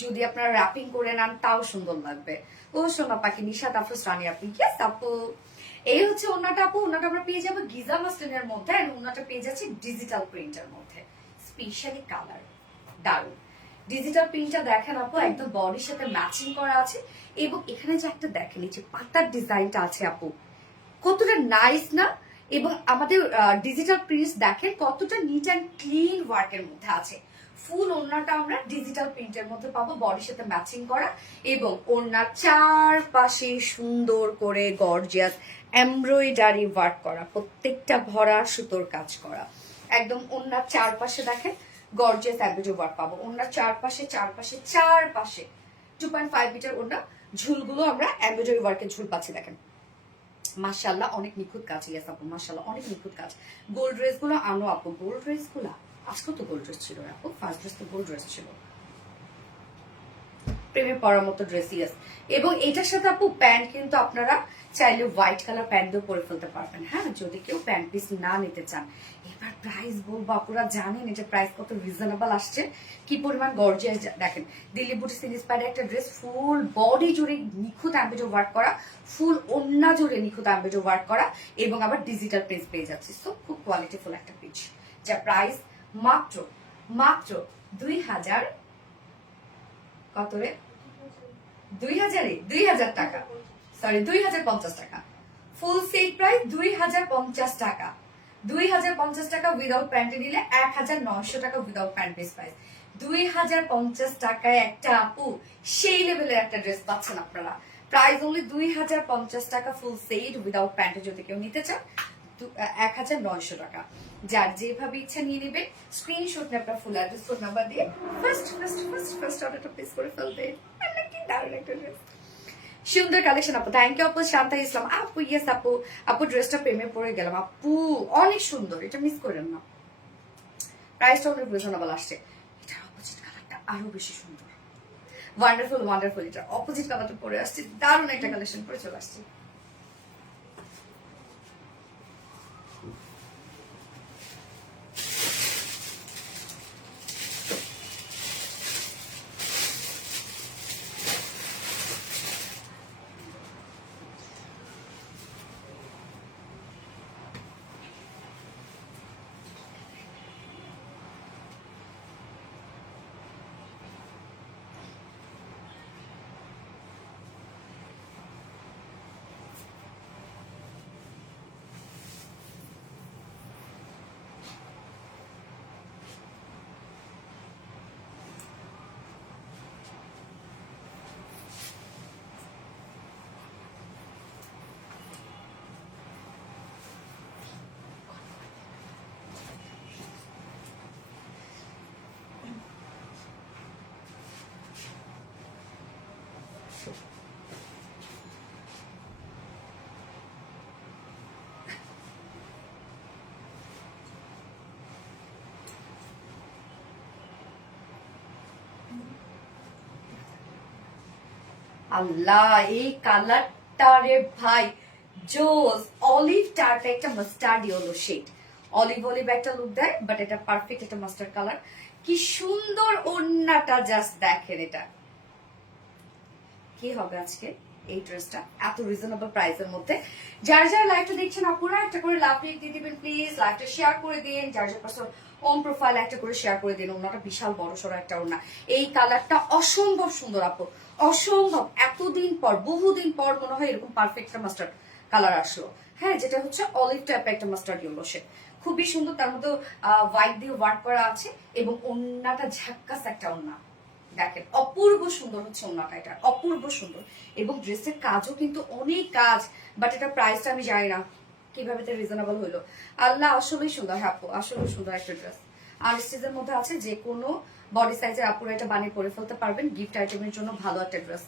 যদি আপনারা র্যাপিং করে নেন তাও সুন্দর লাগবে। ও সোনা পাখি নিশাত আফরোজ রানী আপনি কি আপু, এই হচ্ছে ওন্নাটা আপু। ওন্নাটা আমরা পেয়ে যাবো গিজা মাসলিনের মধ্যে, আর ওন্নাটা পেয়ে যাচ্ছি ডিজিটাল প্রিন্টের মধ্যে, স্পেশালি কালার দারুন। ডিজিটাল প্রিন্টটা দেখেন আপু একদম বডির সাথে ম্যাচিং করা আছে, এবং এখানে যে একটা দেখেন এই যে পাতার ডিজাইনটা আছে আপু, কতটা নাইস না? এবং আমাদের ডিজিটাল প্রিন্টস দেখেন কতটা নিট অ্যান্ড ক্লিন ওয়ার্কের মধ্যে আছে। ফুল ওড়নাটা আমরা ডিজিটাল প্রিন্টের মধ্যে পাবো, বডির সাথে ম্যাচিং করা, এবং ওড়নার চারপাশে সুন্দর করে গর্জিয়াস এমব্রয়ডারি ওয়ার্ক করা, প্রত্যেকটা ভরা সুতোর কাজ করা। একদম ওড়নার চারপাশে দেখেন গর্জিয়াস এমব্রয়ডারি ওয়ার্ক পাবো, ওড়নার চারপাশে চারপাশে চারপাশে 2.5 মিটার ওড়না, ঝুলগুলো আমরা এমব্রয়ডারি ওয়ার্কের ঝুল পাচ্ছি দেখেন। মাশাআল্লাহ অনেক নিখুঁত কাজ। ইয়াস আপু মাশাআল্লাহ অনেক নিখুঁত কাজ। গোল্ড ড্রেস গুলো আনো আপু, গোল্ড ড্রেস গুলা আজকে তো গোল্ড ড্রেস ছিল আপু, ফার্স্ট ড্রেস তো গোল্ড ড্রেস ছিল, প্রেমে পরার মতো ড্রেস। ইয়াস, এবং এটার সাথে আপু প্যান্ট কিন্তু আপনারা চাইলে হোয়াইট কালার প্যান্ট দিয়ে পরে ফেলতে পারবেন। হ্যাঁ, যদি কেউ প্যান্ট পিস না নিতে চান। এবার প্রাইস বলবো, আপনারা জানেন এটা প্রাইস কত রিজনেবল আসছে, কি পরিমাণ গর্জিয়াস। দেখেন দিল্লি বুটিক্স ইন্সপায়ার্ড একটা ড্রেস, ফুল বডি জুড়ে নিখুঁত এমব্রয়ডারি ওয়ার্ক করা, ফুল ওড়না জুড়ে নিখুঁত এমব্রয়ডারি ওয়ার্ক করা, এবং আবার ডিজিটাল প্রিন্ট পেয়ে যাচ্ছে। সো খুব কোয়ালিটিফুল একটা পিস, যা প্রাইস মাত্র মাত্র 2000 কত রে, 2000 টাকা, সরি 2050 টাকা। ফুল সেট প্রাইস 2050 টাকা, 2050 টাকা উইদাউট প্যান্টে নিলে 1900 টাকা উইদাউট প্যান্ট পিস প্রাইস। 2050 টাকায় একটা আপু সেই লেভেলের একটা ড্রেস পাচ্ছেন আপনারা। প্রাইস অনলি 2050 টাকা ফুল সেট উইদাউট প্যান্টে, যদি কেউ নিতে চান 1900 টাকা। যার যেভাবে ইচ্ছা নিয়ে নেবে, স্ক্রিনশট নিয়ে আপনার ফুল অ্যাড্রেস ফোন নাম্বার দিয়ে ফার্স্ট অর্ডারটা প্লেস করে ফেলবে। কি দারুণ একটা ড্রেস। সুন্দর কালেকশন আপু, থ্যাংক ইউ আপু। শান্তা ইসলাম আপু, ইয়েস আপু। আপু ড্রেসটা প্রেমে পড়ে গেলাম আপু, অনেক সুন্দর, এটা মিস করেন না। প্রাইসটা অনেক রিজনেবল আসছে। এটার অপোজিট কালারটা আরো বেশি সুন্দর, ওয়ান্ডারফুল ওয়ান্ডারফুল। এটা অপোজিট কালারটা পরে আসছে, দারুণ একটা কালেকশন পরে চলে আসছে। আল্লাহ, এই কালারটা রে ভাই জোস, অলিভ টার্ট একটা mustard yellow shade, olive olive একটা লুক দেয়, বাট এটা পারফেক্ট একটা মাস্টার্ড কালার। কি সুন্দর ওড়নাটা, জাস্ট দেখেন এটা কি হবে আজকে এই ড্রেসটা এত রিজনেবল প্রাইসের মধ্যে। যার যার লাইভটা দেখছেন আপুরা একটা করে লাভ রেট দিয়ে দিবেন প্লিজ, লাইভটা শেয়ার করে দিন। যার যার পারসন হোম প্রোফাইল একটা করে শেয়ার করে দিন। ওনাটা বিশাল বড় সড়ো একটা ওড়না, এই কালারটা অসম্ভব সুন্দর আপু, অসম্ভব। এতদিন পর, বহুদিন পর মনে হয় এরকম পারফেক্ট একটা মাস্টার্ড কালার আসলো। হ্যাঁ, যেটা হচ্ছে অলিভ টাইপের একটা মাস্টার্ড ইয়েলো শেড, খুবই সুন্দর। তার মধ্যে হোয়াইট দিয়ে ওয়ার্ক করা আছে এবং ওড়নাটা ঝাক্কাস একটা ওড়না, দেখেন অপূর্ব সুন্দর হচ্ছে ওড়নাটা, এটা অপূর্ব সুন্দর। এবং ড্রেসের কাজও কিন্তু অনেক কাজ, বাট এটা প্রাইসটা আমি জানি না কিভাবে তো রিজনেবল হলো। আল্লাহ, আসলেই সুন্দর। হ্যাঁ আপু, আসলে সুন্দর একটা ড্রেস। আর স্টিচের মধ্যে আছে, যে কোনো বডি সাইজের আপুরা এটা বানিয়ে পরে ফেলতে পারবেন, গিফট আইটেমের জন্য ভালো একটা ড্রেস।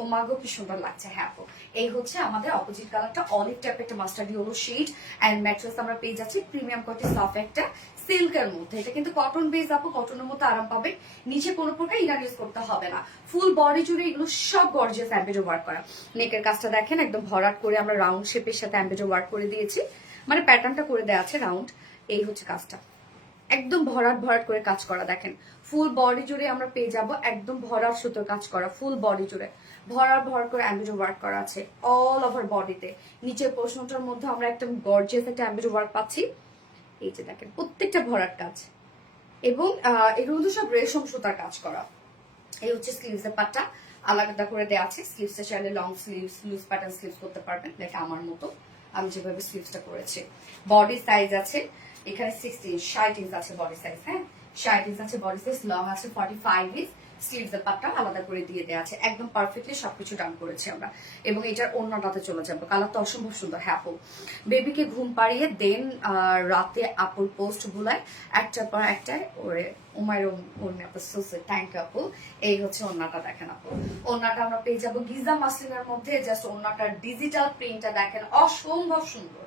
ও মাগো কি সুন্দর লাগছে। হ্যাঁ আপু, এই হচ্ছে আমাদের অপোজিট কালারটা, অলিভ টাইপের একটা mustard yellow shade. And mattress আমরা পেয়ে যাচ্ছি প্রিমিয়াম কোয়ালিটি সফট একটা সিল্কের মধ্যে। এটা কিন্তু কটন বেস আপু, কটনের মধ্যে আরাম পাবে, নিচে কোনো প্রকার ইনার ইউজ করতে হবে না। ফুল বডি জুড়ে এগুলো সব গর্জিয়াস এমব্রয়ডারি ওয়ার্ক করা। নেকের কাজটা দেখেন, একদম ভরাট করে আমরা রাউন্ড শেপের সাথে এমব্রয়ডারি ওয়ার্ক করে দিয়েছি, মানে প্যাটার্নটা করে দেওয়া আছে রাউন্ড। এই হচ্ছে কাজটা, একদম ভরাট ভরাট করে কাজ করা। দেখেন ফুল বডি জুড়ে আমরা পেয়ে যাব একদম ভরাট সুতোর কাজ করা, ফুল বডি জুড়ে ভরাট ভরাট করে এমব্রয়ডারি ওয়ার্ক করা আছে অল ওভার বডিতে। নিচের পোর্শনটার মধ্যে আমরা একদম গর্জিয়াস একটা এমব্রয়ডারি ওয়ার্ক পাচ্ছি। এই যে দেখেন প্রত্যেকটা ভরাট কাজ, এবং এগুলো তো সব রেশম সুতার কাজ করা। এই হচ্ছে স্লিভসের পাটটা আলাদা করে দেওয়া আছে। স্লিভসে চাইলে long sleeves, loose pattern sleeves করতে পারবেন, লাইক আমার মতো আমি যেভাবে স্লিভসটা করেছি। বডি সাইজ আছে এখানে 60 ইঞ্চ আছে বডি সাইজ। হ্যাঁ, 60 ইঞ্চ আছে বডি সাইজ, লং আছে 45 ইঞ্চ। স্লিভসের পাটটা আলাদা করে দিয়ে দেওয়া আছে, একদম পারফেক্টলি সবকিছু ডান করেছি আমরা। এবং এটার অন্যটাতে চলে যাবো, কালারটা অসম্ভব সুন্দর। হ্যাঁ আপু, বেবিকে ঘুম পাড়িয়ে দেন রাতে আপুর পোস্ট গুলায় একটার পর একটা ওরে থ্যাংক আপু। এই হচ্ছে ওন্নাটা, দেখেন আপু ওন্নাটা আমরা পেয়ে যাবো গিজা মাসলিনের মধ্যে। জাস্ট ওন্নাটার ডিজিটাল প্রিন্টটা দেখেন অসম্ভব সুন্দর।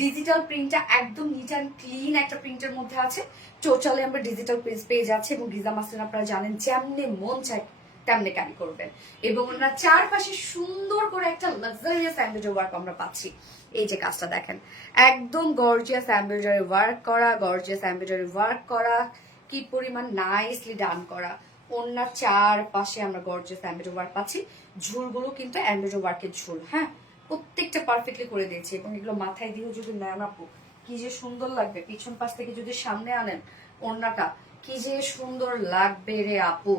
ডিজিটাল প্রিন্টটা একদম নিট অ্যান্ড ক্লিন একটা প্রিন্টের মধ্যে আছে। টোটালি আমরা ডিজিটাল প্রিন্ট পেয়ে যাচ্ছি, এবং গিজা মাসলিন আপনারা জানেন যেমনি মন চায় তেমনি ক্যারি করবেন। এবং ওনার চারপাশে সুন্দর করে একটা লাক্সারিয়াস এমব্রয়ডারি ওয়ার্ক আমরা পাচ্ছি। এই যে কাজটা দেখেন, একদম গর্জিয়াস এমব্রয়ডারি ওয়ার্ক করা, গর্জিয়াস এমব্রয়ডারি ওয়ার্ক করা, কি পরিমাণ নাইসলি ডান করা। ওনার চারপাশে আমরা গর্জিয়াস এমব্রয়ডারি ওয়ার্ক পাচ্ছি। ঝুলগুলো কিন্তু এমব্রয়ডারি ওয়ার্কের ঝুল। হ্যাঁ, প্রত্যেকটা পারফেক্টলি করে দিয়েছি। এবং এগুলো মাথায় দিয়েও যদি নেন আপু কি যে সুন্দর লাগবে, পিছন পাশ থেকে যদি সামনে আনেন ওড়নাটা কি যে সুন্দর লাগবে রে আপু,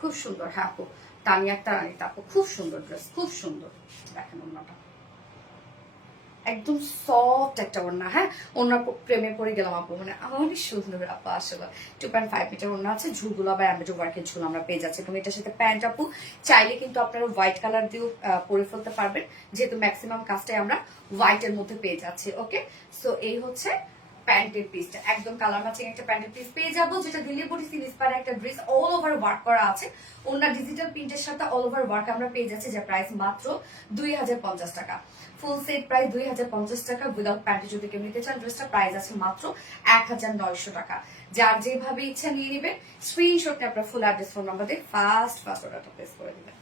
খুব সুন্দর। হ্যাঁ আপু, তানিয়া একটা রানিতা আপু, খুব সুন্দর ড্রেস, খুব সুন্দর। দেখেন ওড়নাটা একদম সফট একটা ওড়না। হ্যাঁ, ওড়নার প্রেমে পড়ে গেলাম আপু, মানে অনেক সুন্দর আপু। আসলে 2.5 মিটার ওড়না আছে, ঝুলগুলো আবার এমব্রয়ডারি ওয়ার্কের ঝুল আমরা পেয়ে যাচ্ছি। এবং এটার সাথে প্যান্ট আপু চাইলে কিন্তু আপনারা হোয়াইট কালার দিয়েও পরে ফেলতে পারবেন, যেহেতু ম্যাক্সিমাম কাজটাই আমরা হোয়াইটের মধ্যে পেয়ে যাচ্ছি। ওকে, সো এই হচ্ছে প্যান্টের পিসটা একদম কালার ম্যাচিং একটা প্যান্টের পিস পেয়ে যাবো, যেটা দিল্লি বুটিক ইন্সপায়ার একটা ড্রেস, অল ওভার ওয়ার্ক করা আছে। ওনার ডিজিটাল প্রিন্টের সাথে অল ওভার ওয়ার্ক আমরা পেয়ে যাচ্ছি, যে প্রাইস মাত্র 2050 টাকা। ফুল সেট প্রাইস 2050 টাকা। উইদাউট প্যান্টে যদি কেউ নিতে চান ড্রেসটা প্রাইস আছে মাত্র 1900 টাকা। যার যেভাবে ইচ্ছা নিয়ে নেবেন, স্ক্রিনশট নিয়ে আপনার ফুল অ্যাড্রেস ফোন নাম্বার দিয়ে ফাস্ট অর্ডারটা প্লেস করে দিবেন।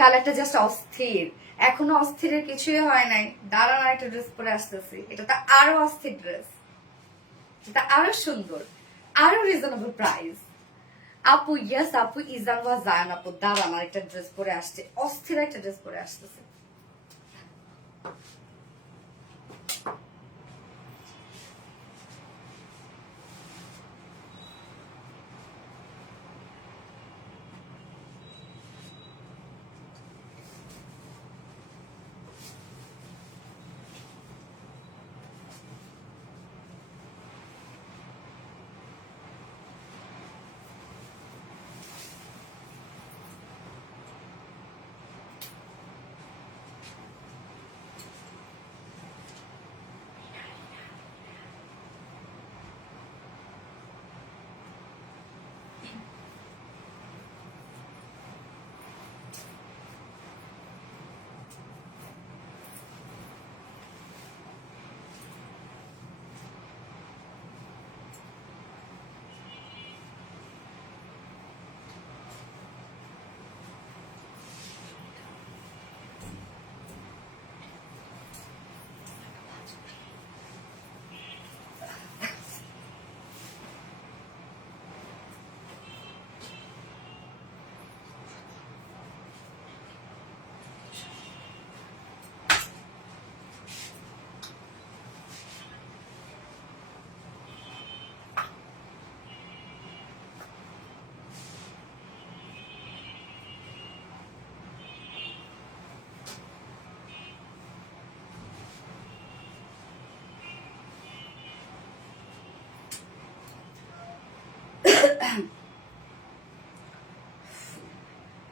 কালারটা জাস্ট অস্থির, এখনো অস্থিরের কিছুই হয় নাই। দাঁড়ানো একটা ড্রেস পরে আসতেছি, এটা তো আরো অস্থির ড্রেস, এটা আরো সুন্দর, আরো রিজনেবল প্রাইস। আপু ইয়াস আপু, ইজান ওয়া জায়ান আপু দাঁড়ানো একটা ড্রেস পরে আসছে, অস্থির একটা ড্রেস পরে আসতেছে।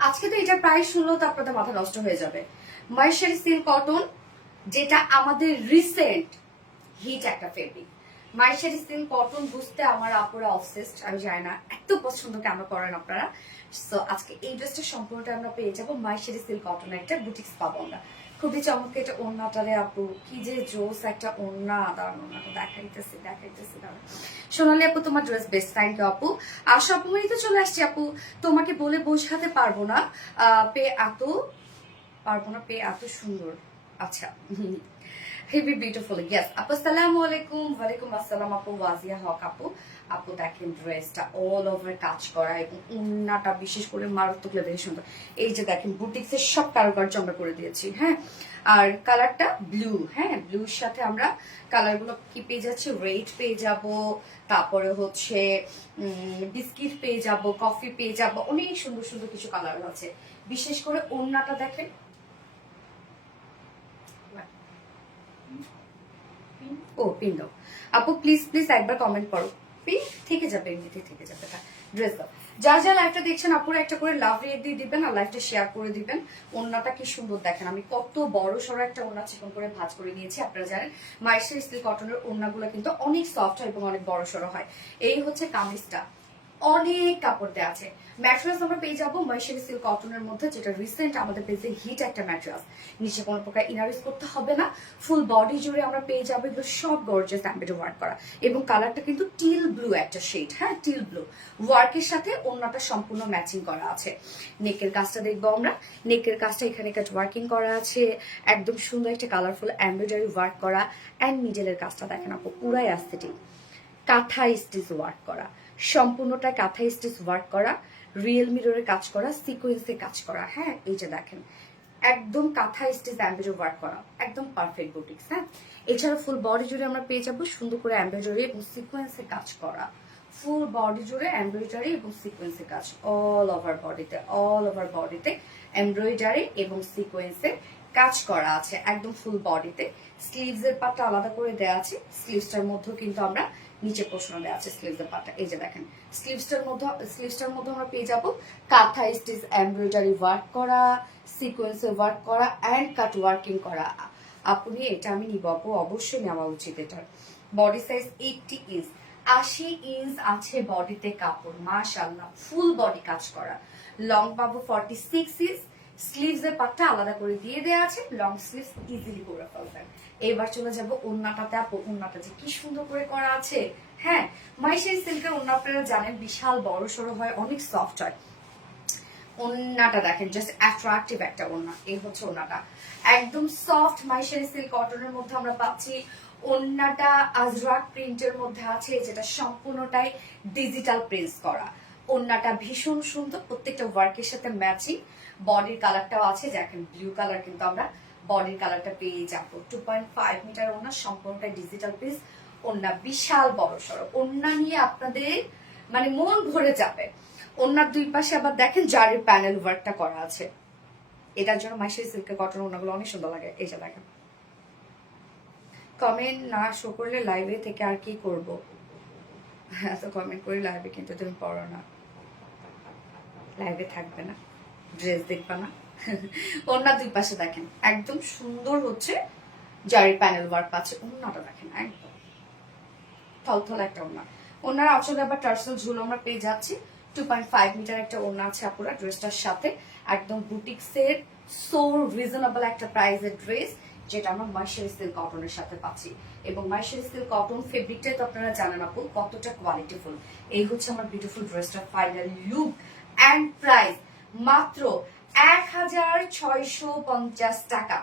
আজকে তো এটা প্রায় শুনলেও তো আপনাদের মাথা নষ্ট হয়ে যাবে। মাইশারি সিল্ক কটন, যেটা আমাদের রিসেন্ট হিট একটা ফেব্রিক। মাইশারি সিল্ক কটন বুঝতে আমার আপুরা অবসেসড, আমি জানি না এত পছন্দ কেন করেন আপনারা। সো আজকে এই ড্রেসটা সম্পূর্ণটা আমরা পেয়ে যাবো মাইশারি সিল্ক কটন, একটা বুটিক্স পাবো আমরা। খুবই চমৎকার এটা ওড়নাটারে আপু, কি যে জোস একটা ওড়না। দাঁড়ানো, ওড়নাটা দেখাইতেছি দাঁড়ানো। সোনালি আপু তোমার ড্রেস বেস্ট, থ্যাংক ইউ আপু। আর স্বপ্নময়ী তো চলে আসছি আপু, তোমাকে বলে বোঝাতে পারবো না পে এত সুন্দর। আচ্ছা, হেভি বিউটিফুল। ইয়েস আপু, আসসালামু আলাইকুম। ওয়ালাইকুম আসসালাম আপু, ওয়াজিয়া হক আপু। আপু দেখেন ড্রেসটা অল ওভার কাজ করা এবং ওড়নাটা বিশেষ করে মারাত্মক লেভেলের সুন্দর। এই যে দেখেন বুটিক্সের সব কারুকার্য আমরা করে দিয়েছি, হ্যাঁ। আর কালারটা ব্লু, হ্যাঁ, ব্লুর সাথে আমরা কালারগুলো কি পেয়ে যাচ্ছি, রেড পেয়ে যাব, তারপরে হচ্ছে বিস্কিট পেয়ে যাব, কফি পেয়ে যাব, অনেক সুন্দর সুন্দর কিছু কালার আছে। বিশেষ করে ওড়নাটা দেখেন, ও পিন দাও আপু, প্লিজ প্লিজ একবার কমেন্ট করো। পিন থেকে যাবে, এমনিতেই থেকে যাবে। ড্রেস দাও। যার যা লাইভটা দেখছেন আপুরা একটা করে লাভ রেট দিয়ে দিবেন আর লাইভটা শেয়ার করে দিবেন। ওড়নাটা কি সুন্দর দেখেন, আমি কত বড় সড়ো একটা ওড়না চিকন করে ভাঁজ করে নিয়েছি। আপনারা জানেন মাইশারি সিল্ক কটনের ওড়নাগুলো কিন্তু অনেক সফট হয় এবং অনেক বড় সড়ো হয়। এই হচ্ছে কামিজটা, অনেক কাপড় দেওয়া আছে। ম্যাটেরিয়ালস আমরা পেয়ে যাবো মাইশারি সিল্ক কটনের মধ্যে, যেটা রিসেন্ট আমাদের পেজে হিট একটা ম্যাটেরিয়ালস। নিচে কোনো প্রকার ইনারিস করতে হবে না, ফুল বডি জুড়ে আমরা পেয়ে যাবো এগুলো সব গর্জিয়াস এমব্রয়ডারি ওয়ার্ক করা। এবং কালারটা কিন্তু টিল ব্লু একটা শেড, হ্যাঁ, টিল ব্লু। ওয়ার্কের সাথে ওড়নাটা সম্পূর্ণ ম্যাচিং করা আছে। নেকের কাজটা দেখবো আমরা, নেকের কাজটা এখানে কাট ওয়ার্কিং করা আছে, একদম সুন্দর একটা কালারফুল এমব্রয়ডারি ওয়ার্ক করা। অ্যান্ড মিডলের কাজটা দেখেন আপু, পুরাই অ্যাস্থেটিক কাঁথা স্টিচ ওয়ার্ক করা, সম্পূর্ণটা কাঁথা স্টিচ ওয়ার্ক করা, রিয়েল মিররের কাজ করা, সিকোয়েন্সের কাজ করা, হ্যাঁ। এই যে দেখেন একদম কাঁথা স্টিচ এমব্রয়ডারি ওয়ার্ক করা, একদম পারফেক্ট বুটিক্স, হ্যাঁ। এছাড়া ফুল বডি জুড়ে আমরা পেয়ে যাবো সুন্দর করে এমব্রয়ডারি এবং সিকোয়েন্সের কাজ করা, ফুল বডি জুড়ে এমব্রয়ডারি এবং সিকোয়েন্সের কাজ, অল ওভার বডিতে এমব্রয়ডারি এবং সিকোয়েন্সের কাজ করা আছে একদম ফুল বডিতে। স্লিভস এর পাটটা আলাদা করে দেওয়া আছে, স্লিভসটার মধ্যেও কিন্তু আমরা নিচে পোষণ দেওয়া আছে স্লিভস এর পাটটা। এই যে দেখেন স্লিভসটার মধ্যে আমরা পেয়ে যাবো কাঁথা স্টিচ এমব্রয়ডারি ওয়ার্ক করা, সিকোয়েন্সের ওয়ার্ক করা অ্যান্ড কাট ওয়ার্কিং করা। আপনি এটা আমি নিব আপু, অবশ্যই নেওয়া উচিত। এটার বডি সাইজ 80 ইঞ্চ, 80 ইঞ্চ আছে বডিতে কাপড়, মাশাআল্লাহ ফুল বডি কাজ করা। লং পাবো 46 ইঞ্চ, স্লিভস এর পাটটা আলাদা করে দিয়ে দেওয়া আছে, লং স্লিভস ইজিলি করে ফেলবেন। এবার চলে যাব ওন্নাটাতে। আপু ওন্নাটা যে কি সুন্দর করে করা আছে। হ্যাঁ, মাইশারি সিল্কের ওন্না আপনারা জানেন বিশাল বড় সড়ো হয়, অনেক সফট হয়। ওন্নাটা দেখেন, জাস্ট অ্যাট্রাকটিভ একটা ওন্না। এই হচ্ছে ওন্নাটা, একদম সফট মাইশারি সিল্ক কটনের মধ্যে আমরা পাচ্ছি। ওন্নাটা আজরাক প্রিন্টের মধ্যে আছে, যেটা সম্পূর্ণটাই ডিজিটাল প্রিন্ট করা। ওন্নাটা ভীষণ সুন্দর, প্রত্যেকটা ওয়ার্কের সাথে ম্যাচিং। বডির কালারটাও আছে, দেখেন ব্লু কালার, কিন্তু আমরা বডির কালারটা পেয়ে যাবো। 2.5 মিটার ওন্না, সম্পূর্ণটাই ডিজিটাল প্রিন্ট। ওন্না বিশাল বড় সড়ো, ওন্না নিয়ে আপনাদের মানে মন ভরে যাবে। ওন্নার দুই পাশে আবার দেখেন জারির প্যানেল ওয়ার্কটা করা আছে। এটার জন্য মাইশারি সিল্কের কটন ওন্নাগুলো অনেক সুন্দর লাগে। এই যে দেখেন, কমেন্ট না শো করলে লাইভে থেকে আর কি করব? এত কমেন্ট করি লাইভে, কিন্তু তুমি পড়ো না, লাইভে থাকবে না, ড্রেস দেখবা না। ওন্নার দুই পাশে দেখেন একদম সুন্দর হচ্ছে জারির প্যানেল ওয়ার্ক পাচ্ছে। ওন্নাটা দেখেন একদম থলথল একটা ওন্না। ওন্নার অচলে আবার টার্সেল ঝুল আমরা পেয়ে যাচ্ছি। 2.5 মিটার একটা ওন্না আছে আপুরা ড্রেসটার সাথে, একদম বুটিক্সের সো রিজনেবল একটা প্রাইসের ড্রেস, যেটা আমরা মাইশারি সিল্ক কটনের সাথে পাচ্ছি। এবং মাইশারি সিল্ক কটন ফেব্রিকটাই তো আপনারা জানেন আপু কতটা কোয়ালিটিফুল। এই হচ্ছে আমার বিউটিফুল ড্রেসটার ফাইনাল লুক অ্যান্ড প্রাইস মাত্র 1650 টাকা।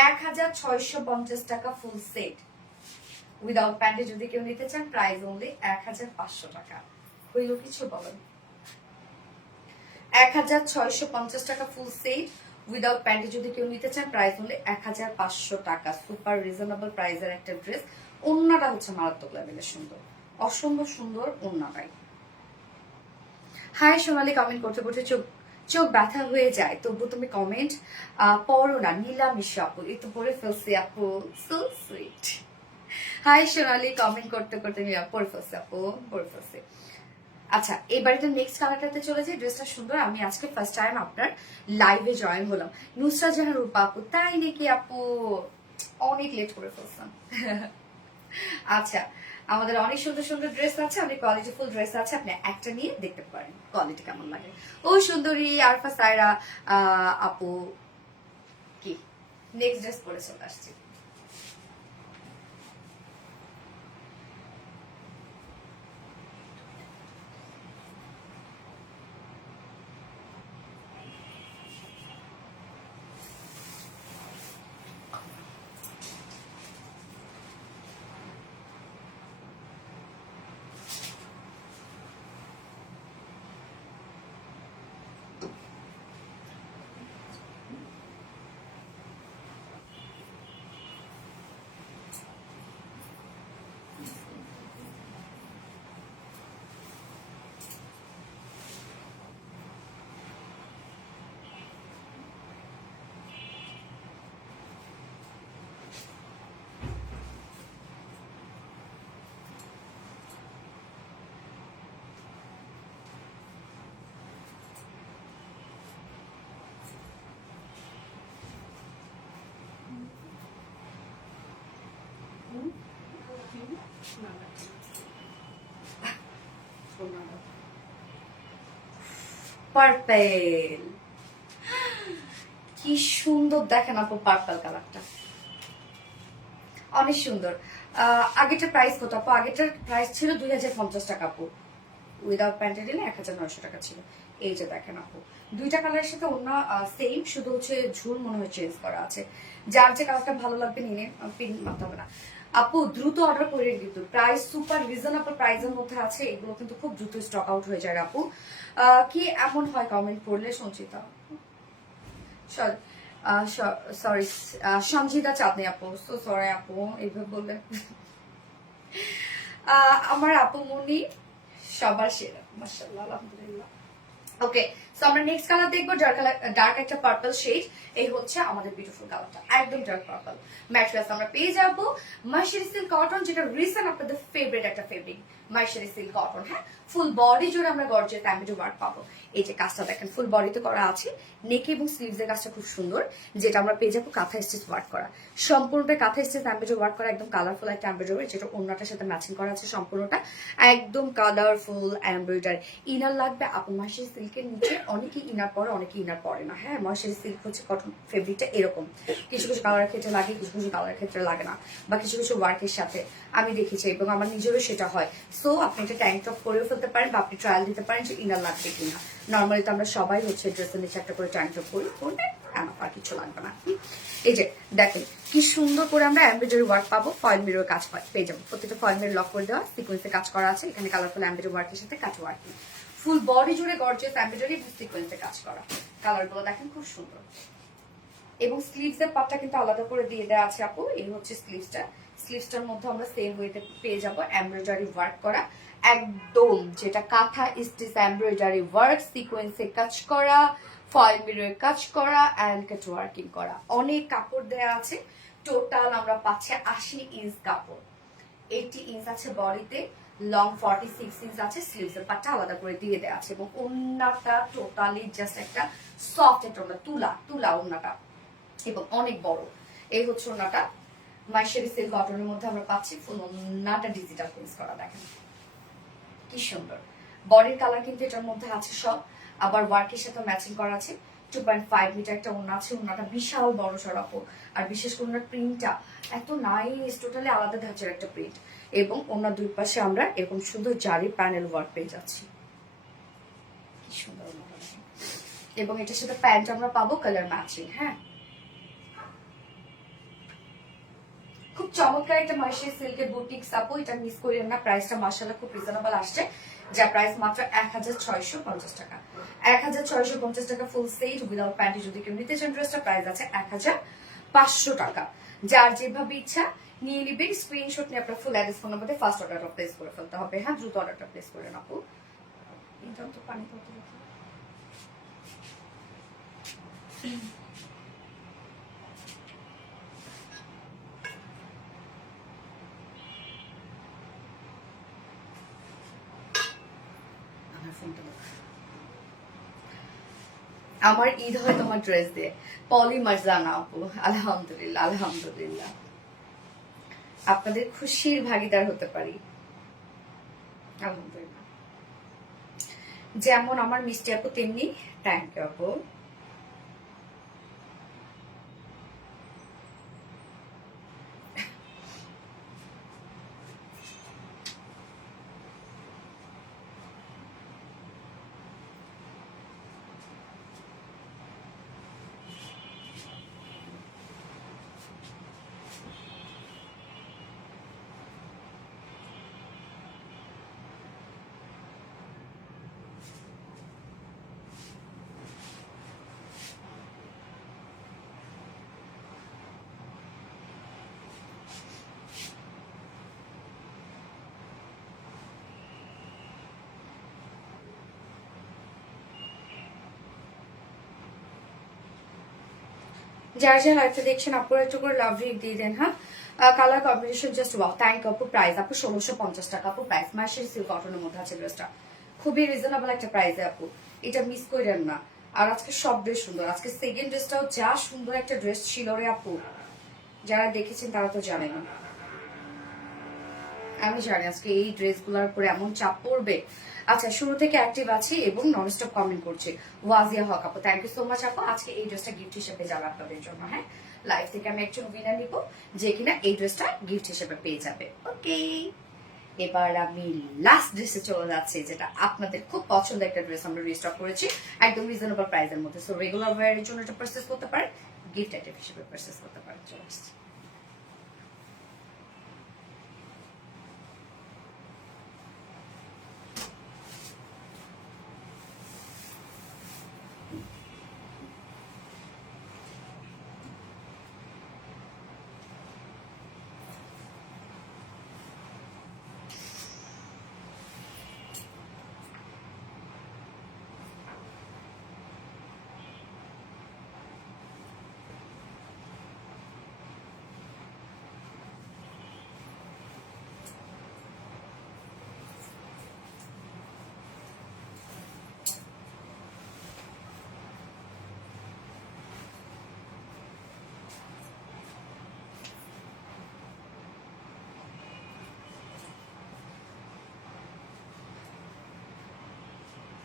1650 টাকা ফুল সেট উইদাউট প্যান্টে যদি কেউ নিতে চান, প্রাইস অনলি 1500 টাকা। হইল কিছু বলেন? 1650 টাকা ফুল সেট উইদাউট প্যান্টে যদি কেউ নিতে চান, প্রাইস অনলি 1500 টাকা। সুপার রিজনেবল প্রাইসের একটা ড্রেস। ওন্নাটা হচ্ছে মারাত্মক লেভেলের সুন্দর, অসম্ভব সুন্দর ওন্নাটাই। হাই সোনালি, কমেন্ট করতে করতে চোখ চোখ ব্যথা হয়ে যায়, তবু তুমি কমেন্ট পড়ো না। নীলামিশা আপু, এই তো পড়ে ফেলছি আপু, সো সুইট। হাই সোনালি, কমেন্ট করতে করতে পড়ে ফেলছি আপু, পড়ে ফেলছি। আচ্ছা, এবার এটা নেক্সট কালারটাতে চলে যাই। ড্রেসটা সুন্দর, আমি আজকে ফার্স্ট টাইম আপনার লাইভে জয়েন হলাম। নুসরাত জাহান রূপা আপু, তাই নাকি আপু? অনেক লেট করে ফেলছিলাম। আচ্ছা, আমাদের অনেক সুন্দর সুন্দর ড্রেস আছে, অনেক কোয়ালিটিফুল ড্রেস আছে, আপনি একটা নিয়ে দেখতে পারেন কোয়ালিটি কেমন লাগে। ও সুন্দরী আরফা সায়রা আপু কি নেক্সট ড্রেস পরে চলে আসছি। পার্পেল, কি সুন্দর দেখেন আপু, পার্পল কালারটা অনেক সুন্দর। আগেটার প্রাইস কত আপু? আগেটার প্রাইস ছিল 2050 টাকা আপু, উইদাউট প্যান্টে দিলে 1900 টাকা ছিল। এই যে দেখেন আপু, দুইটা কালারের সাথে অন্য সেম, শুধু হচ্ছে ঝুল মনে হয় চেঞ্জ করা আছে। যার যে কালারটা ভালো লাগবে নিলে, পিন মানতে হবে না আপু। দ্রুত অর্ডার করে কিন্তু প্রাইস সুপার রিজনেবল প্রাইসের মধ্যে আছে। এগুলো কিন্তু খুব দ্রুত স্টক আউট হয়ে যায় আপু। কি এমন হয় কমেন্ট করলে? সঞ্চিতা সরি, সঞ্জিতা চাঁদনি আপু, সো সরি আপু এইভাবে বললে। আমার আপু মনি সবার সেরা, মাশাআল্লাহ, আলহামদুলিল্লাহ। ওকে, সো আমরা নেক্সট কালার দেখবো ডার্ক একটা পার্পল শেড। এই হচ্ছে আমাদের বিউটিফুল কালারটা, একদম ডার্ক পার্পল। ম্যাটেরিয়ালস আমরা পেয়ে যাবো মার্শারি সিল্ক কটন, যেটা রিসেন্ট আপনাদের ফেভারিট একটা ফেব্রিক মার্শারি সিল্ক কটন। হ্যাঁ, ফুল বডি জুড়ে আমরা গর্জিয়াস এমব্রয়ডারি ওয়ার্ক পাবো। এই যে কাজটা দেখেন ফুল বডিতে করা আছে, নেক এবং স্লিভস এর কাজটা খুব সুন্দর, যেটা আমরা পেয়ে যাবো কাঁথা স্টিচ ওয়ার্ক করা, সম্পূর্ণটা কাঁথা স্টিচ এমব্রয়ডারি ওয়ার্ক করা, একদম কালারফুল একটা এমব্রয়ডারি, যেটা অন্যটার সাথে ম্যাচিং করা আছে সম্পূর্ণটা একদম কালারফুল এমব্রয়ডারি। ইনার লাগবে আপু মার্শারি সিল্কের নিচে, অনেকেই ইনার পরে অনেকে ইনার পরে না। হ্যাঁ, মার্শারি সিল্ক হচ্ছে কটন ফেব্রিকটা এরকম, কিছু কিছু কালারের ক্ষেত্রে লাগে, কিছু কিছু কালারের ক্ষেত্রে লাগে না, বা কিছু কিছু ওয়ার্কের সাথে আমি দেখেছি এবং আমার নিজেরও সেটা হয়। সো আপনি এটা ট্যাঙ্ক টপ করেও ফেলতে পারেন, বা আপনি ট্রায়াল দিতে পারেন যে ইনার লাগবে কিনা। নর্মালি তো আমরা সবাই হচ্ছে ড্রেসের নিচে একটা করে ট্যাঙ্ক টপ করি, করলে আর কিছু লাগবে না। এই যে দেখেন কি সুন্দর করে আমরা এমব্রয়ডারি ওয়ার্ক পাবো, ফয়েল মিরর কাজ পেয়ে যাবো, প্রত্যেকটা ফয়েল মিরর লক করে দেওয়া, সিকোয়েন্সে কাজ করা আছে, এখানে কালারফুল এমব্রয়ডারি ওয়ার্কের সাথে কাট ওয়ার্কিং, ফুল বডি জুড়ে গর্জিয়াস এমব্রয়ডারি এবং সিকোয়েন্সে কাজ করা। কালারগুলো দেখেন খুব সুন্দর, এবং স্লিভস এর পাটটা কিন্তু আলাদা করে দিয়ে দেওয়া আছে আপু। এই হচ্ছে স্লিভসটা, স্লিভসটার মধ্যে আমরা সেম ওয়েতে পেয়ে যাবো এমব্রয়ডারি ওয়ার্ক করা, একদম যেটা কাঁথা স্টিচ এমব্রয়ডারি ওয়ার্ক, সিকোয়েন্সে কাজ করা, ফয়েল মিররের কাজ করা এন্ড কাট ওয়ার্কিং করা। অনেক কাপড় দেয়া আছে, টোটাল আমরা পাচ্ছি 80 ইঞ্চ কাপড়, 80 ইঞ্চ আছে বডিতে, লং 46 ইঞ্চ আছে, স্লিভস এর পাটটা আলাদা করে দিয়ে দেওয়া আছে, এবং ওন্নাটা টোটালি জাস্ট একটা সফট একটা তুলা তুলা ওন্নাটা, এবং অনেক বড়। এই হচ্ছে ওন্নাটা, মার্শারি সিল্ক কটনের মধ্যে আমরা পাচ্ছি, ফুল ওন্নাটা ডিজিটাল প্রিন্ট করা, দেখেন কি সুন্দর। বডির কালার কিন্তু এটার মধ্যে আছে সব, আবার ওয়ার্কের সাথে ম্যাচিং করা আছে। 2.5 মিটার একটা ওন্না আছে, ওন্নাটা বিশাল বড় সড়ক, আর বিশেষ করে ওনার প্রিন্টটা এত নাইস, টোটালি আলাদা ধাঁচের একটা প্রিন্ট, এবং ওনার দুই পাশে আমরা এরকম সুন্দর জারি প্যানেল ওয়ার্ক পেয়ে যাচ্ছি, কি সুন্দর। এবং এটার সাথে প্যান্ট আমরা পাবো কালার ম্যাচিং। হ্যাঁ, খুব চমৎকার একটা মার্শারি সিল্কের বুটিক সাপো, এটা মিস করিয়েন না। প্রাইসটা মাশাআল্লাহ খুব রিজনেবল আসছে, যা প্রাইস মাত্র 1650 টাকা। 1650 টাকা ফুল সেট উইদাউট প্যান্টি। যদি কেউ নিতে চান ড্রেসটা, প্রাইস আছে 1500 টাকা। যার যেভাবে ইচ্ছা নিয়ে নিবেন, স্ক্রিনশট নিয়ে আপনার ফুল অ্যাড্রেস ফোন নাম্বারে ফার্স্ট অর্ডারটা প্লেস করে ফেলতে হবে। হ্যাঁ, দ্রুত অর্ডারটা প্লেস করে আপু। এটা তো পানি কত আমার ঈদ হয় তোমার ড্রেস দিয়ে, পলি মারজানা আপু। আলহামদুলিল্লাহ আলহামদুলিল্লাহ, আপনাদের খুশির ভাগিদার হতে পারি, আলহামদুলিল্লাহ। যেমন আমার মিষ্টি আপু তেমনি থ্যাংক ইউ আপু। যার যার লাইফে দেখছেন আপুরা একটু করে লাভ রিড দিয়ে দেন। হ্যাঁ, colour combination just wow, thank আপু। প্রাইস আপু 1650 টাকা আপু, প্রাইস মার্শারি সিল্ক কটনের মধ্যে আছে ড্রেসটা, খুবই রিজনেবল একটা প্রাইসে আপু, এটা মিস করেন না। আর আজকে সব ড্রেস সুন্দর, আজকে সেকেন্ড ড্রেসটাও যা সুন্দর একটা ড্রেস ছিল রে আপু, যারা দেখেছেন তারা তো জানেন। আমি জানি আজকে এই ড্রেসগুলোর উপরে এমন চাপ পড়বে। আচ্ছা, শুরু থেকে অ্যাক্টিভ আছি এবং ননস্টপ কমেন্ট করছি। ওয়াজিয়া হক আপু, থ্যাংক ইউ সো মাচ আপু। আজকে এই ড্রেসটা গিফট হিসেবে যাবে আপনাদের জন্য। হ্যাঁ, লাইভ থেকে আমি একজন উইনার নিব, যে কিনা এই ড্রেসটা গিফট হিসেবে পেয়ে যাবে। ওকে, এবার আমি লাস্ট ড্রেসে চলে যাচ্ছি, যেটা আপনাদের খুব পছন্দের একটা ড্রেস আমরা রিস্টক করেছি একদম রিজনেবল প্রাইসের মধ্যে। সো রেগুলার ওয়্যারের জন্য এটা পারচেজ করতে পারেন, গিফট আইটেম হিসেবে পারচেজ করতে পারেন। চলে আসছি।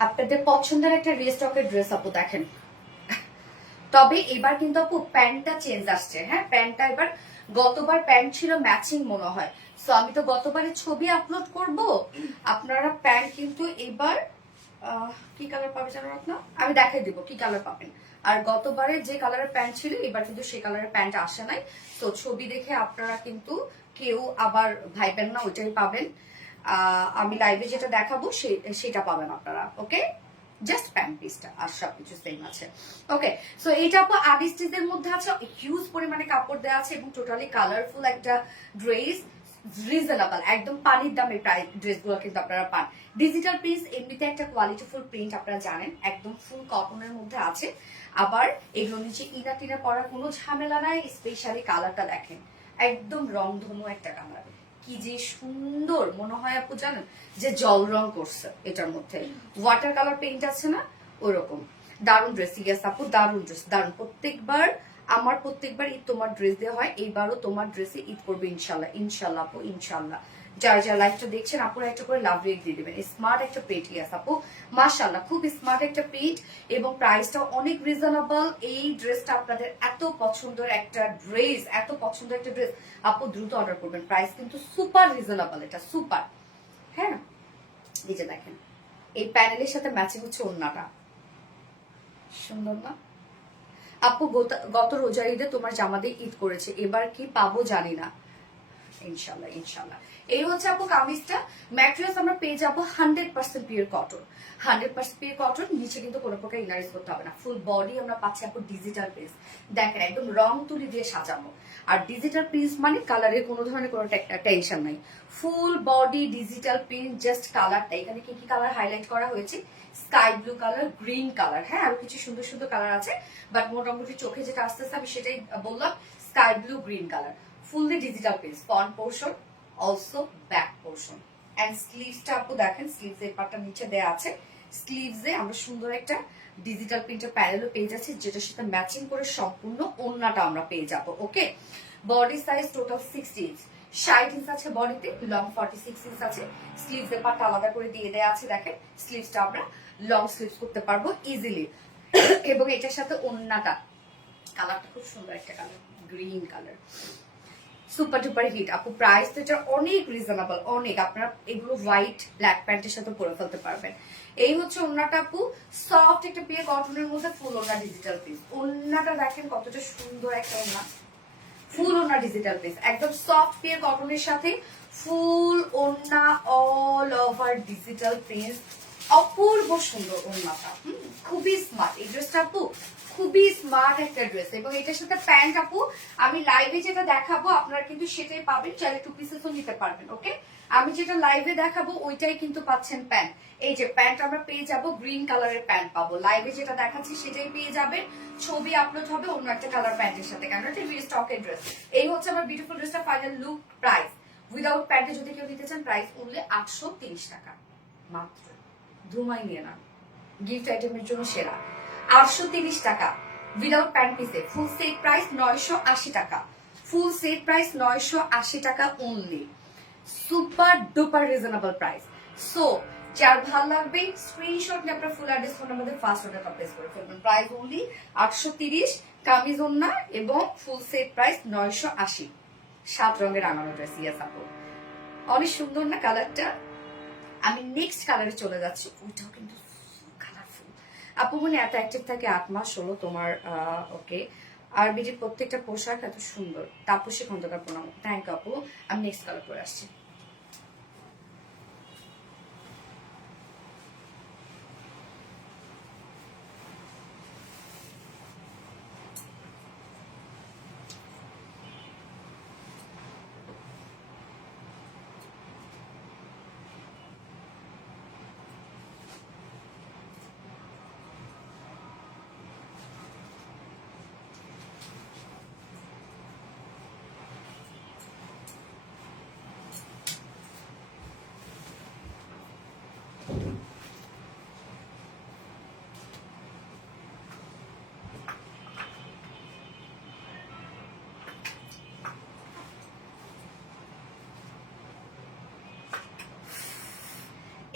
আপনাদের পছন্দের একটা রিস্টকের ড্রেস আপু দেখেন। তবে এবার কিন্তু আপু প্যান্টটা চেঞ্জ আসছে। হ্যাঁ, প্যান্টটা এবার, গতবার প্যান্ট ছিল ম্যাচিং মনে হয়, সো আমি তো গতবারের ছবি আপলোড করব, আপনারা প্যান্ট কিন্তু এবার কি কালার পাবে জানো না, আমি দেখাই দিব কি কালার পাবেন। আর গতবারে যে কালারের প্যান্ট ছিল এবার কিন্তু সেই কালারের প্যান্ট আসে নাই, তো ছবি দেখে আপনারা কিন্তু কেউ আবার ভাইবেন না, ওইটাই পাবেন। আমি লাইভে যেটা দেখাবো সেটা পাবেন আপনারা। ওকে, জাস্ট প্যান্ট পিসটা আর সবকিছু সেম আছে। ওকে, সো এটা আপু আর্টিস্টদের মধ্যে আছে, হিউজ পরিমাণে কাপড় দেওয়া আছে এবং টোটালি কালারফুল একটা ড্রেস, রিজনেবল, একদম পানির দামে প্রায় ড্রেসগুলো কিন্তু আপনারা পান। ডিজিটাল প্রিন্ট এমনিতে একটা কোয়ালিটিফুল প্রিন্ট, আপনারা জানেন, একদম ফুল কটনের মধ্যে আছে। আবার এগুলো নিচে ইনা টিনা পরার কোনো ঝামেলা নাই। স্পেশালি কালারটা দেখেন, একদম রংধনু একটা কালার, কি যে সুন্দর মনে হয় আপু, জানেন যে জল রং করছে এটার মধ্যে, ওয়াটার কালার পেইন্ট আছে না ওরকম। দারুণ ড্রেস, ইয়েস আপু দারুণ ড্রেস, দারুণ। প্রত্যেকবার ঈদ তোমার ড্রেস দেওয়া হয়, এইবারও তোমার ড্রেসে ঈদ করবে ইনশাল্লাহ, ইনশাল্লাহ আপু ইনশাল্লাহ। যারা যারা লাইভটা দেখছেন আপুরা একটা করে লাভ রেট দিয়ে দেবেন। স্মার্ট একটা পেট, ইয়াস আপু মাশাআল্লাহ, খুব স্মার্ট একটা পেট এবং প্রাইসটা অনেক রিজনেবল। এই ড্রেসটা আপনাদের এত পছন্দের একটা ড্রেস, এত পছন্দের একটা ড্রেস, আপু দ্রুত অর্ডার করবেন। প্রাইস কিন্তু সুপার রিজনেবল, এটা সুপার। হ্যাঁ, এই যে দেখেন, এই প্যানেলের সাথে ম্যাচিং হচ্ছে ওড়নাটা, সুন্দর না আপু? গত রোজা ঈদে তোমার জামা দিয়ে ঈদ করেছে, এবার কি পাবো জানি না, ইনশাল্লাহ ইনশাল্লাহ। এই হচ্ছে আপু কামিজটা। ম্যাটেরিয়ালস আমরা পেয়ে যাবো 100% পিওর কটন, 100% পিওর কটন। নিচে কিন্তু কোনো প্রকার ইনারিজ করতে হবে না। ফুল বডি আমরা পাচ্ছি আপু ডিজিটাল প্রিন্ট, দেখেন একদম রং তুলি দিয়ে সাজানো। আর ডিজিটাল প্রিন্ট মানে কালারের কোনো ধরনের কোনো টেনশন নাই। Full body digital print, just কালারটা, এখানে কি কি কালার হাইলাইট করা হয়েছে, sky blue colour, green colour, হ্যাঁ আরো কিছু সুন্দর সুন্দর কালার আছে, বাট মোটামুটি চোখে যেটা আসতেছে আমি সেটাই বললাম, sky blue green colour. Fully digital print, front portion also back portion. And স্লিভসটা আপু দেখেন, স্লিভস এর পাটটা নিচে দেয়া আছে, স্লিভসে আমরা সুন্দর একটা ডিজিটাল প্রিন্টের প্যানেলও পেয়ে যাচ্ছি, যেটার সাথে ম্যাচিং করে সম্পূর্ণ ওড়নাটা আমরা পেয়ে যাব। Okay, body size total 60 inch, 60 inch আছে বডিতে, লং 46 ইঞ্চ আছে। স্লিভস এর পাটটা আলাদা করে দিয়ে দেয়া আছে, দেখেন স্লিভসটা আমরা লং স্লিভস করতে পারবো ইজিলি। এবং এটার সাথে ওড়নাটা, কালারটা খুব সুন্দর একটা colour, green colour, super duper hit আপু। প্রাইস তো এটা অনেক রিজনেবল, অনেক। আপনারা এগুলো হোয়াইট ব্ল্যাক প্যান্টের সাথে পরে ফেলতে পারবেন। এই হচ্ছে ওড়নাটা আপু, সফট একটা পিওর কটনের মধ্যে ফুল ওড়না ডিজিটাল পিস। ওড়নাটা দেখেন কতটা সুন্দর একটা ওড়না, ফুল ওড়না ডিজিটাল পিস, একদম সফট পিওর কটনের সাথে ফুল ওড়না, অল ওভার ডিজিটাল প্রিন্ট, অপূর্ব সুন্দর ওড়নাটা। খুবই স্মার্ট এই ড্রেসটা আপু, খুবই স্মার্ট একটা ড্রেস। এবং এটার সাথে প্যান্ট আপু আমি লাইভে যেটা দেখাবো আপনারা কিন্তু সেটাই পাবেন, চাইলে 2 পিসেসও নিতে পারবেন। ওকে, আমি যেটা লাইভে দেখাবো ওইটাই কিন্তু পাচ্ছেন প্যান্ট। এই যে প্যান্ট আমরা পেয়ে যাবো, গ্রিন কালারের প্যান্ট পাবো, লাইভে যেটা দেখাচ্ছি সেটাই পেয়ে যাবেন। ছবি আপলোড হবে অন্য একটা কালার প্যান্টের সাথে, কেন এটা রিস্টকের ড্রেস। এই হচ্ছে আমার বিউটিফুল ড্রেসটা ফাইনাল লুক। প্রাইস উইদাউট প্যান্টে যদি কেউ নিতে চান, প্রাইস অনলি 830 টাকা মাত্র। ধুমাই নিয়ে না, গিফট আইটেমের জন্য সেরা। 830 টাকা উইদাউট প্যান্ট পিসে, ফুল সেট প্রাইস 980 টাকা, ফুল সেট প্রাইস 980 টাকা only, super duper reasonable price. So যার ভালো লাগবে স্ক্রিনশট নিয়ে আপনার ফুল অ্যাড্রেস ফোন আমাদের ফার্স্ট অর্ডার প্লেস করে ফেলবেন। প্রাইস অনলি 830, কামিজ ওড়না এবং ফুল সেট প্রাইস 980। 7 রঙের রাঙানো ড্রেস, ইয়েস আপু অনেক সুন্দর না কালারটা। আমি নেক্সট কালারে চলে যাচ্ছি, ওইটাও কিন্তু কালারফুল আপু। মনে এত অ্যাক্টিভ থাকে 8 মাস হলো তোমার। ওকে, আর বিজির প্রত্যেকটা পোশাক এত সুন্দর। তাপসী খন্দকার প্রণাম, থ্যাংক আপু। আমি নেক্সট কালার পরে আসছি।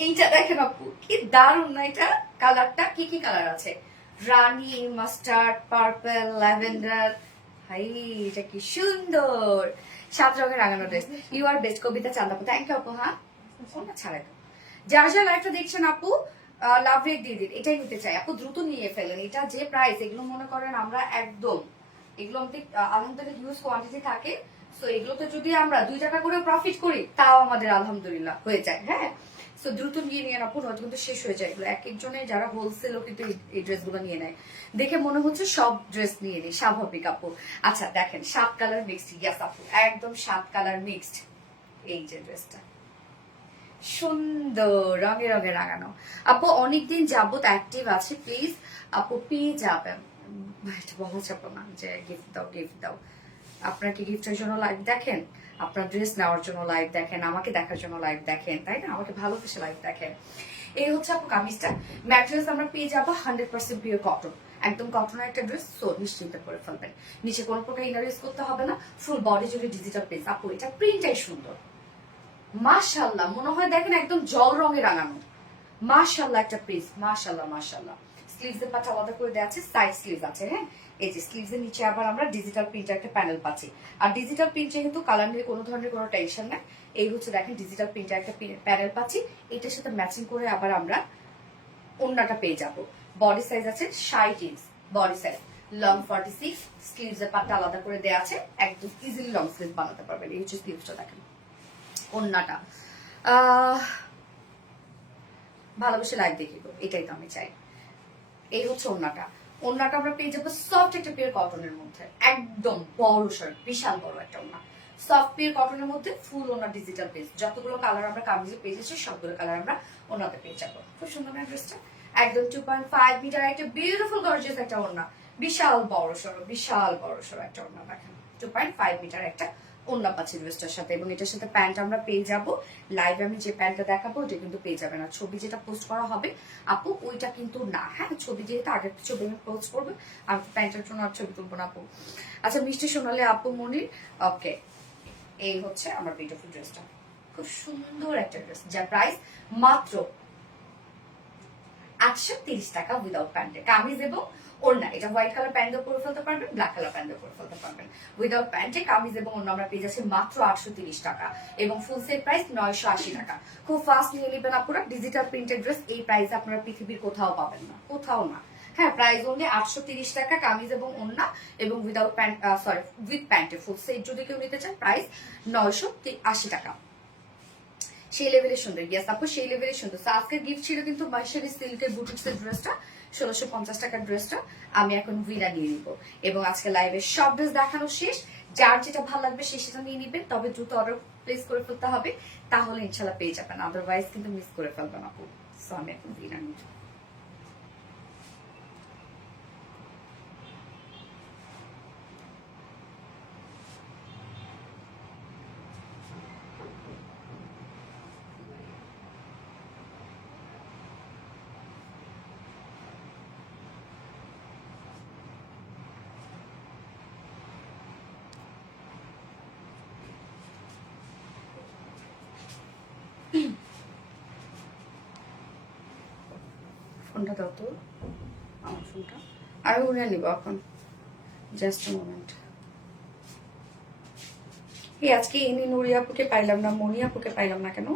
এইটা দেখেন আপু, কি দারুণ না এটা? কালারটা কি কি কালার আছে? Rani, mustard, purple, lavender. Hi, এটা কি সুন্দর! 7 রঙের রাঙানো dress. You are best, Kabita চান্দাপু। থ্যাংক ইউ আপু। হ্যাঁ, ওটা ছাড়াই দাও। যারা যারা লাইভটা দেখছেন আপু, লাভ রেট দিয়ে দিন। এটাই নিতে চাই আপু, দ্রুত নিয়ে ফেলেন। এটা যে প্রাইস, এগুলো মনে করেন আমরা একদম, এগুলো আমাদের আলহামদুলিল্লাহ হিউজ কোয়ান্টিটি থাকে। সো এগুলোতে যদি আমরা 2 টাকা করে প্রফিট করি, তাও আমাদের আলহামদুলিল্লাহ হয়ে যায়। হ্যাঁ, সো দ্রুত নিয়ে নিয়ে আপু, নয়তো কিন্তু শেষ হয়ে যায় এগুলো। এক একজনে যারা হোলসেলও কিন্তু এই ড্রেসগুলো নিয়ে নেয়। দেখে মনে হচ্ছে সব ড্রেস নিয়ে নেই, স্বাভাবিক আপু। আচ্ছা দেখেন, 7 কালার মিক্সড। ইয়াস আপু, একদম 7 কালার মিক্সড। এই যে ড্রেসটা সুন্দর, রঙে রঙে রাঙানো। আপু অনেকদিন যাবত অ্যাক্টিভ আছে, প্লিজ আপু পেয়ে যাবেন। এটা বলা যাবে না যে গিফট দাও গিফট দাও। আপনার কি গিফটের জন্য লাইভ দেখেন? আপনার ড্রেস নেওয়ার জন্য লাইভ দেখেন, আমাকে দেখার জন্য লাইভ দেখেন, তাই না? আমাকে ভালোবেসে লাইভ দেখেন। এই হচ্ছে আপু কামিজটা। ম্যাটেরিয়ালস আমরা পেয়ে যাবো 100% পিওর কটন, একদম কটনের একটা ড্রেস। সো নিশ্চিন্তে করে ফেলবেন, নিচে কোনো প্রকার ইনার ইউজ করতে হবে না। ফুল বডি জুড়ে ডিজিটাল প্রিন্ট। আপু এটা প্রিন্টটাই সুন্দর, মাশাআল্লাহ। মনে হয় দেখেন একদম জল রঙে রাঙানো। মাশাআল্লাহ একটা প্রিন্ট, মাশাআল্লাহ মাশাআল্লাহ। স্লিভস এর পাটা আলাদা করে দেওয়া আছে, সাইড স্লিভস আছে। হ্যাঁ, এই যে স্লিভস এর নিচে আবার আমরা ডিজিটাল প্রিন্টের একটা প্যানেল পাচ্ছি। আর ডিজিটাল প্রিন্ট যেহেতু কালার নিয়ে কোনো ধরনের কোনো টেনশন নাই। এই হচ্ছে দেখেন ডিজিটাল প্রিন্টের একটা প্যানেল পাচ্ছি। এটার সাথে ম্যাচিং করে আবার আমরা ওড়নাটা পেয়ে যাব। বডি সাইজ আছে 60 inch body size, long 46। Sleeves এর পাটা আলাদা করে দেওয়া আছে, একদম ইজিলি লং স্লিভ বানাতে পারবেন। এই হচ্ছে স্লিভসটা দেখেন। ওড়নাটা ভালোবেসে লাইভ দেখিব, এটাই তো আমি চাই। এই হচ্ছে ওড়নাটা। ওড়নাটা আমরা পেয়ে যাবো সফট একটা পিওর কটনের মধ্যে, একদম বড় সর, বিশাল বড় একটা ওড়না। সফট পিওর কটনের মধ্যে ফুল ওড়না ডিজিটাল পেজ। যতগুলো কালার আমরা কামিজে পেয়ে যাচ্ছি, সবগুলো কালার আমরা ওড়নাতে পেয়ে যাবো। খুব সুন্দর না ড্রেসটা? একদম 2.5 মিটার একটা বিউটিফুল গর্জিয়াস একটা ওড়না। বিশাল বড় সড়ো, বিশাল বড় সড়ো একটা ওড়না দেখেন। 2.5 মিটার একটা ওড়না পাচ্ছি ড্রেসটার সাথে, এবং এটার সাথে প্যান্ট আমরা পেয়ে যাবো। লাইভে আমি যে প্যান্টটা দেখাবো ওটা কিন্তু পেয়ে যাবে না। ছবি যেটা পোস্ট করা হবে আপু ওইটা কিন্তু না। হ্যাঁ, ছবি যেহেতু আগের ছবি আমি পোস্ট করবো, আমি প্যান্টের জন্য আর ছবি তুলবো না আপু। আচ্ছা, মিষ্টি সোনালে আপু মনির। ওকে, এই হচ্ছে আমার বিউটিফুল ড্রেসটা। খুব সুন্দর একটা ড্রেস, যার প্রাইস মাত্র 830 টাকা উইদাউট প্যান্টে। কামিজ এবং ওড়না, এটা হোয়াইট কালার প্যান্ট দিয়ে পরে ফেলতে পারবেন, ব্ল্যাক কালার প্যান্ট দিয়ে পরে ফেলতে পারবেন। উইদাউট প্যান্টে কামিজ এবং ওড়না আমরা পেয়ে যাচ্ছি মাত্র 830 টাকা, এবং ফুল সেট প্রাইস 980 টাকা। খুব ফাস্ট নিয়ে নেবেন আপনারা। ডিজিটাল প্রিন্টেড ড্রেস এই প্রাইসে আপনারা পৃথিবীর কোথাও পাবেন না, কোথাও না। হ্যাঁ, প্রাইস অনলি 830 টাকা, কামিজ এবং ওড়না, এবং উইদাউট প্যান্ট, সরি উইথ প্যান্টে ফুল সেট যদি কেউ নিতে চান প্রাইস 980 টাকা। সেই লেভেলের সুন্দর। ইয়াস আপু, সেই লেভেলের সুন্দর। তো আজকের গিফট ছিল কিন্তু বাসারি সিল্কের বুটিক্সের ড্রেসটা, 1650 টাকার ড্রেসটা আমি এখন উইনা নিয়ে নিব। এবং আজকে লাইভে সব ড্রেস দেখানো শেষ। যার যেটা ভালো লাগবে সে সেটা নিয়ে নিবেন, তবে দ্রুত অর্ডার প্লেস করে ফেলতে হবে, তাহলে ইনশাল্লাহ পেয়ে যাবেন। আদারওয়াইজ কিন্তু মিস করে ফেলবেন আপু। সো আমি এখন উইনা নিব। ফোনটা দাও তো, আমার ফোনটা। আমি উড়ে নিব এখন, জাস্ট মোমেন্ট। এই আজকে ইনি নুরি আপুকে পাইলাম না, মনি আপুকে পাইলাম না কেন?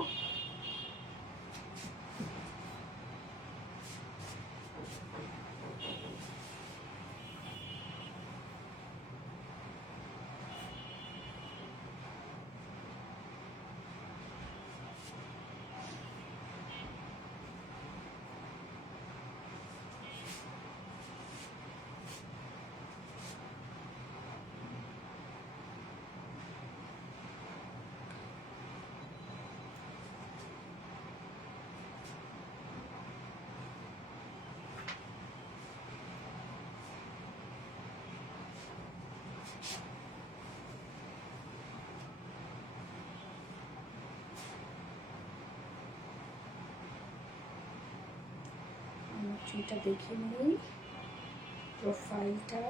চুলটা দেখে নিই, প্রোফাইলটা।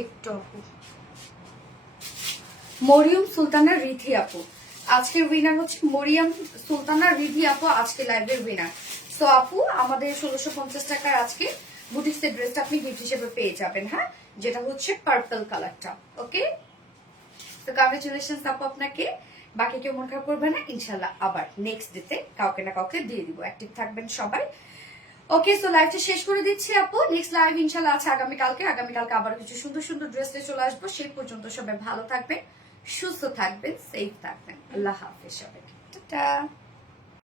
একটু আপু, মরিয়ম সুলতানা রিধি আপু আজকের উইনার হচ্ছে মরিয়ম সুলতানা রিধি আপু, আজকে লাইভের উইনার। সো আপু আমাদের 1650 টাকার আজকে বুটিক্সের ড্রেসটা আপনি গিফট হিসেবে পেয়ে যাবেন, হ্যাঁ, যেটা হচ্ছে পার্পল কালারটা। ওকে, তো কংগ্রেচুলেশনস আপু আপনাকে। বাকি কেউ মন খারাপ করবে না, ইনশাল্লাহ আবার নেক্সট ডেতে কাউকে না কাউকে দিয়ে দিব। অ্যাক্টিভ থাকবেন সবাই। ওকে, সো লাইভটা শেষ করে দিচ্ছি আপু। নেক্সট লাইভ ইনশাল্লাহ আছে আগামীকালকে। আগামীকালকে আবার কিছু সুন্দর সুন্দর ড্রেস নিয়ে চলে আসবো। সেই পর্যন্ত সবাই ভালো থাকবেন, সুস্থ থাকবেন, সেফ থাকবেন। আল্লাহ হাফেজ সবাইকে, টাটা।